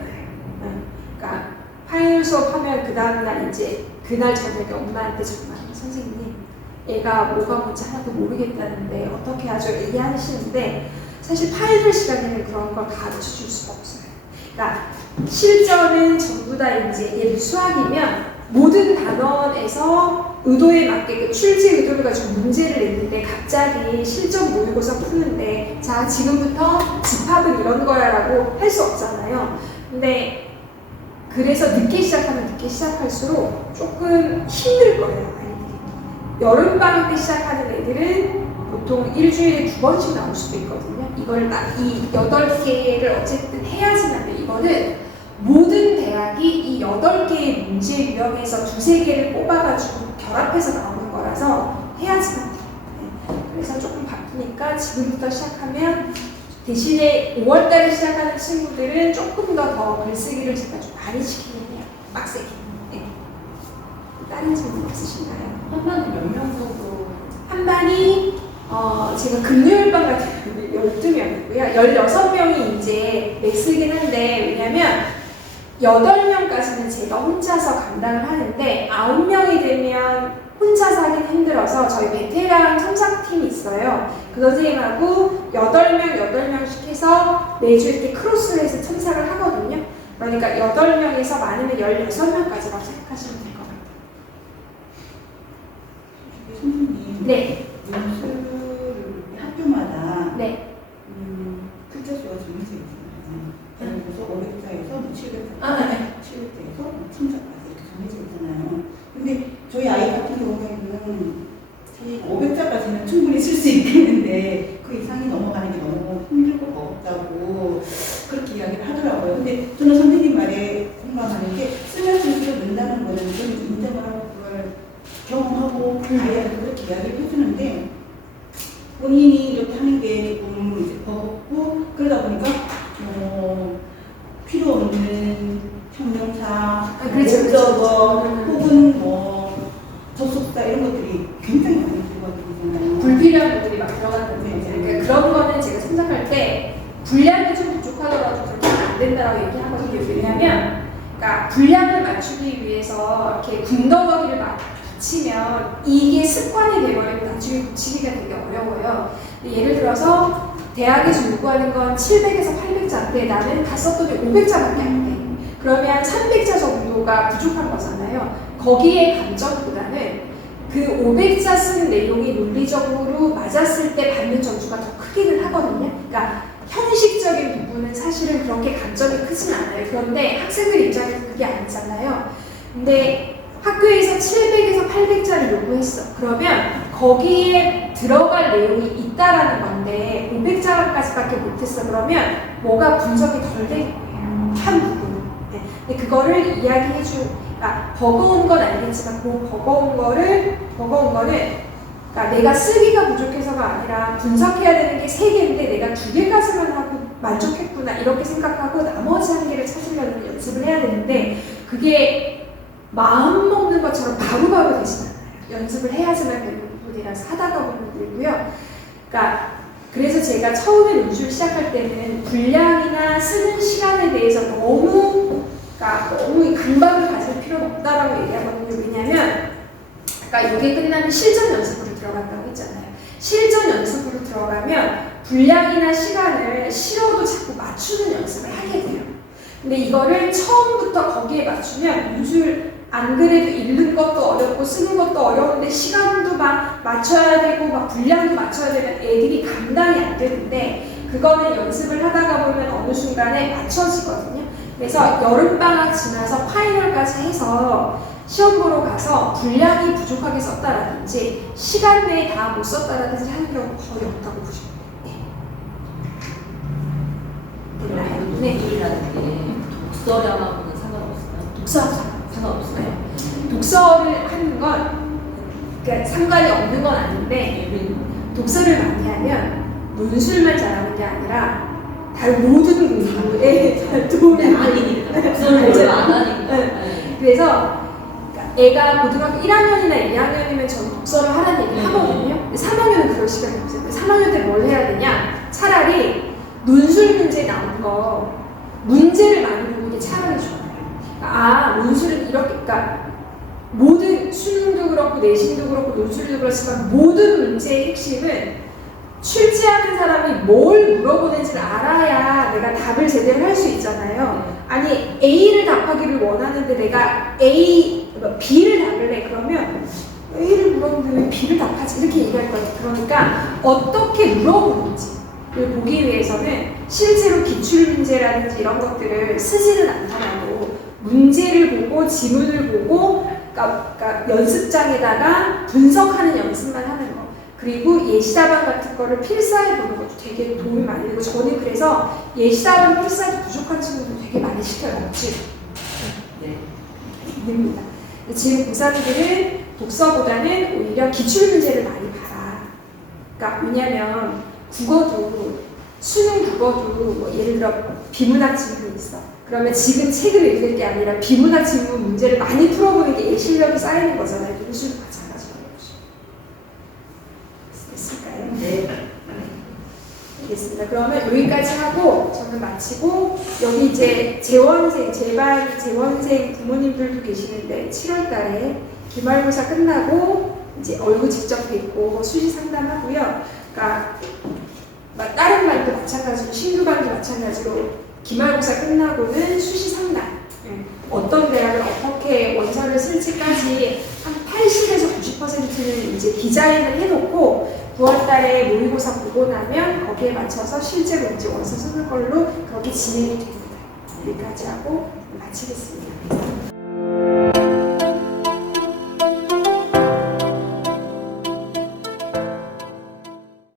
그러니까 파이널 수업하면 그 다음날 이제 그날 저녁에 엄마한테 정말 선생님 애가 뭐가 뭔지 하나도 모르겠다는데 어떻게 하죠? 얘기하시는데 사실 파이널 시간에는 그런 걸 가르쳐 줄 수가 없어요. 그러니까 실전은 전부 다 이제 예를 수학이면 모든 단원에서 의도에 맞게 그 출제 의도를 가지고 문제를 냈는데 갑자기 실전 모의고사 푸는데 자 지금부터 집합은 이런 거야 라고 할 수 없잖아요. 근데 그래서 늦게 시작하면 늦게 시작할수록 조금 힘들 거예요. 아이들이. 여름방학 때 시작하는 애들은 보통 일주일에 2번씩 나올 수도 있거든요. 이걸 딱 이 8개를 어쨌든 해야지만 돼. 이거는 모든 대학이 이 8개의 문제 유형에서 2-3개를 뽑아가지고 결합해서 나오는 거라서 해야지만 돼. 네. 그래서 조금 바쁘니까 지금부터 시작하면 대신에 5월달에 시작하는 친구들은 조금 더 글쓰기를 제가 좀 많이 시키긴 해요. 빡세게. 네. 다른 질문 없으신가요? 한 반은 몇 명 정도? 한 반이 제가 금요일반 같은 경우는 12명이고요. 16명이 이제 맥스이긴 한데 왜냐면 8명까지는 제가 혼자서 감당을 하는데 9명이 되면 혼자서 하긴 힘들어서 저희 베테랑 첨삭팀이 있어요. 그 선생님하고 8명씩 해서 매주 이렇게 크로스를 해서 첨삭을 하거든요. 그러니까 8명에서 많으면 16명까지라고 생각하시면 될 것 같아요. 선생님, 네. 논술을 학교마다 네. 글자 수가 정해져 있잖아요. 예를 들어서 500자에서 700자, 네. 700자에서 1000자까지 이렇게 정해져 있잖아요. 근데 저희 아이 같은 경우에는 사실 500자까지는 충분히 쓸 수 있겠는데 그 이상이 넘어가는 게 너무 힘들고 버겁다고 그렇게 이야기를 하더라고요. 근데 저는 선생님 말에 공감하는 게 쓰면 쓸수록 는다는 거는 좀 인정을 하고 그걸 경험하고 아이한테 그렇게 이야기를 해주는데 본인이 하는 게 조금 이제 버겁고 그러다 보니까 필요 없는 형용사, 그렇죠, 목적어 그렇죠. 혹은 뭐 접속사 이런 것들이 굉장히 많이 들어가게 되잖아요. 불필요한 것들이 막 들어간다는 네, 거죠. 네. 그러니까 그런 거는 제가 생각할 때 분량이 좀 부족하더라도 그렇게 하면 안 된다고 얘기하거든요. 왜냐면 그러니까 분량을 맞추기 위해서 이렇게 군더더기를 맞추면 이게 습관이 되어버리면 나중에 고치기가 되게 어려워요. 예를 들어서 대학에서 요구하는 건 700에서 800자인데 나는 다 썼더니 500자밖에 안 돼. 그러면 300자 정도가 부족한 거잖아요. 거기에 감점보다는 그 500자 쓴 내용이 논리적으로 맞았을 때 받는 점수가 더 크기는 하거든요. 그러니까 형식적인 부분은 사실은 그렇게 감점이 크진 않아요. 그런데 학생들 입장에서 그게 아니잖아요. 근데 학교에서 700에서 800자를 요구했어. 그러면 거기에 들어갈 내용이 있다라는 건데 500자까지밖에 못했어. 그러면 뭐가 분석이 덜 될 거예요. 한 부분은. 네. 근데 그거를 이야기해주니까 버거운 건 알겠지만 그 버거운 거는 그러니까 내가 쓰기가 부족해서가 아니라 분석해야 되는 게 3개인데 내가 2개까지만 하고 만족했구나 이렇게 생각하고 나머지 1개를 찾으려는 연습을 해야 되는데 그게 마음 먹는 것처럼 바로바로 되진 않아요. 연습을 해야지만 되는 부분이라서 하다가 보면 늘고요. 그러니까 그래서 제가 처음에 논술 시작할 때는 분량이나 쓰는 시간에 대해서 너무 강박을 가질 필요는 없다라고 얘기하거든요. 왜냐하면 그러니까 이게 끝나면 실전 연습으로 들어간다고 했잖아요. 실전 연습으로 들어가면 분량이나 시간을 싫어도 자꾸 맞추는 연습을 하게 돼요. 근데 이거를 처음부터 거기에 맞추면 논술 안 그래도 읽는 것도 어렵고 쓰는 것도 어려운데 시간도 막 맞춰야 되고 막 분량도 맞춰야 되면 애들이 감당이 안 되는데 그거는 연습을 하다가 보면 어느 순간에 맞춰지거든요. 그래서 여름방학 지나서 파이널까지 해서 시험 보러 가서 분량이 부족하게 썼다라든지 시간 내에 다 못 썼다라든지 하는 경우 거의 없다고 보시면 돼요. 됐나요? 네. 논술이라는 게 독서량하고는 상관없어요. 독서 상관없어요. 독서를 하는 건 그러니까 상관이 없는 건 아닌데 독서를 많이 하면 논술만 잘하는 게 아니라 다른 모든 공부에 도움이 많이 아니니까 독서를 안 하니까. 네. 그래서 애가 고등학교 1학년이나 2학년이면 저는 독서를 하라는 얘기를 하거든요. 근데 3학년은 그럴 시간이 없어요. 3학년 때 뭘 해야 되냐? 차라리 논술 문제 나온 거 문제를 많이 보는 게 차라리 좋아요. 논술은 이렇게, 그러니까 모든 수능도 그렇고 내신도 그렇고 논술도 그렇지만 모든 문제의 핵심은 출제하는 사람이 뭘 물어보는지를 알아야 내가 답을 제대로 할 수 있잖아요. 아니 A를 답하기를 원하는데 내가 B를 답을래 그러면 A를 물었는데 왜 B를 답하지? 이렇게 얘기할 거예요. 그러니까 어떻게 물어보는지를 보기 위해서는 실제로 기출문제라든지 이런 것들을 쓰지는 않더라도 문제를 보고 지문을 보고 그러니까 연습장에다가 분석하는 연습만 하는 거. 그리고 예시답안 같은 거를 필사해 보는 것도 되게 도움이 많이 되고 저는 그래서 예시답안 필사도 부족한 친구들 되게 많이 시켜요. 네. 됩니다. 지금 고3들은 독서보다는 오히려 기출문제를 많이 봐라. 그러니까 왜냐면 국어도 수능 국어도 뭐 예를 들어 비문학 질문이 있어. 그러면 지금 책을 읽을 게 아니라 비문학 질문 문제를 많이 풀어보는 게 실력이 쌓이는 거잖아요. 논술도 마찬가지로. 됐을까요? 네. 알겠습니다. 그러면 여기까지 하고 저는 마치고 여기 이제 재원생, 제반 재원생 부모님들도 계시는데 7월달에 기말고사 끝나고 이제 얼굴 직접 뵙고 수시 상담하고요. 그러니까 다른 반도 마찬가지로 신규반도 마찬가지로 기말고사 끝나고는 수시 상담. 어떤 대학을 어떻게 원서를 쓸지까지 한 80에서 90%는 이제 디자인을 해놓고 9월달에 모의고사 보고 나면 거기에 맞춰서 실제로 이제 원서 쓰는 걸로 그렇게 진행이 됩니다. 여기까지 하고 마치겠습니다.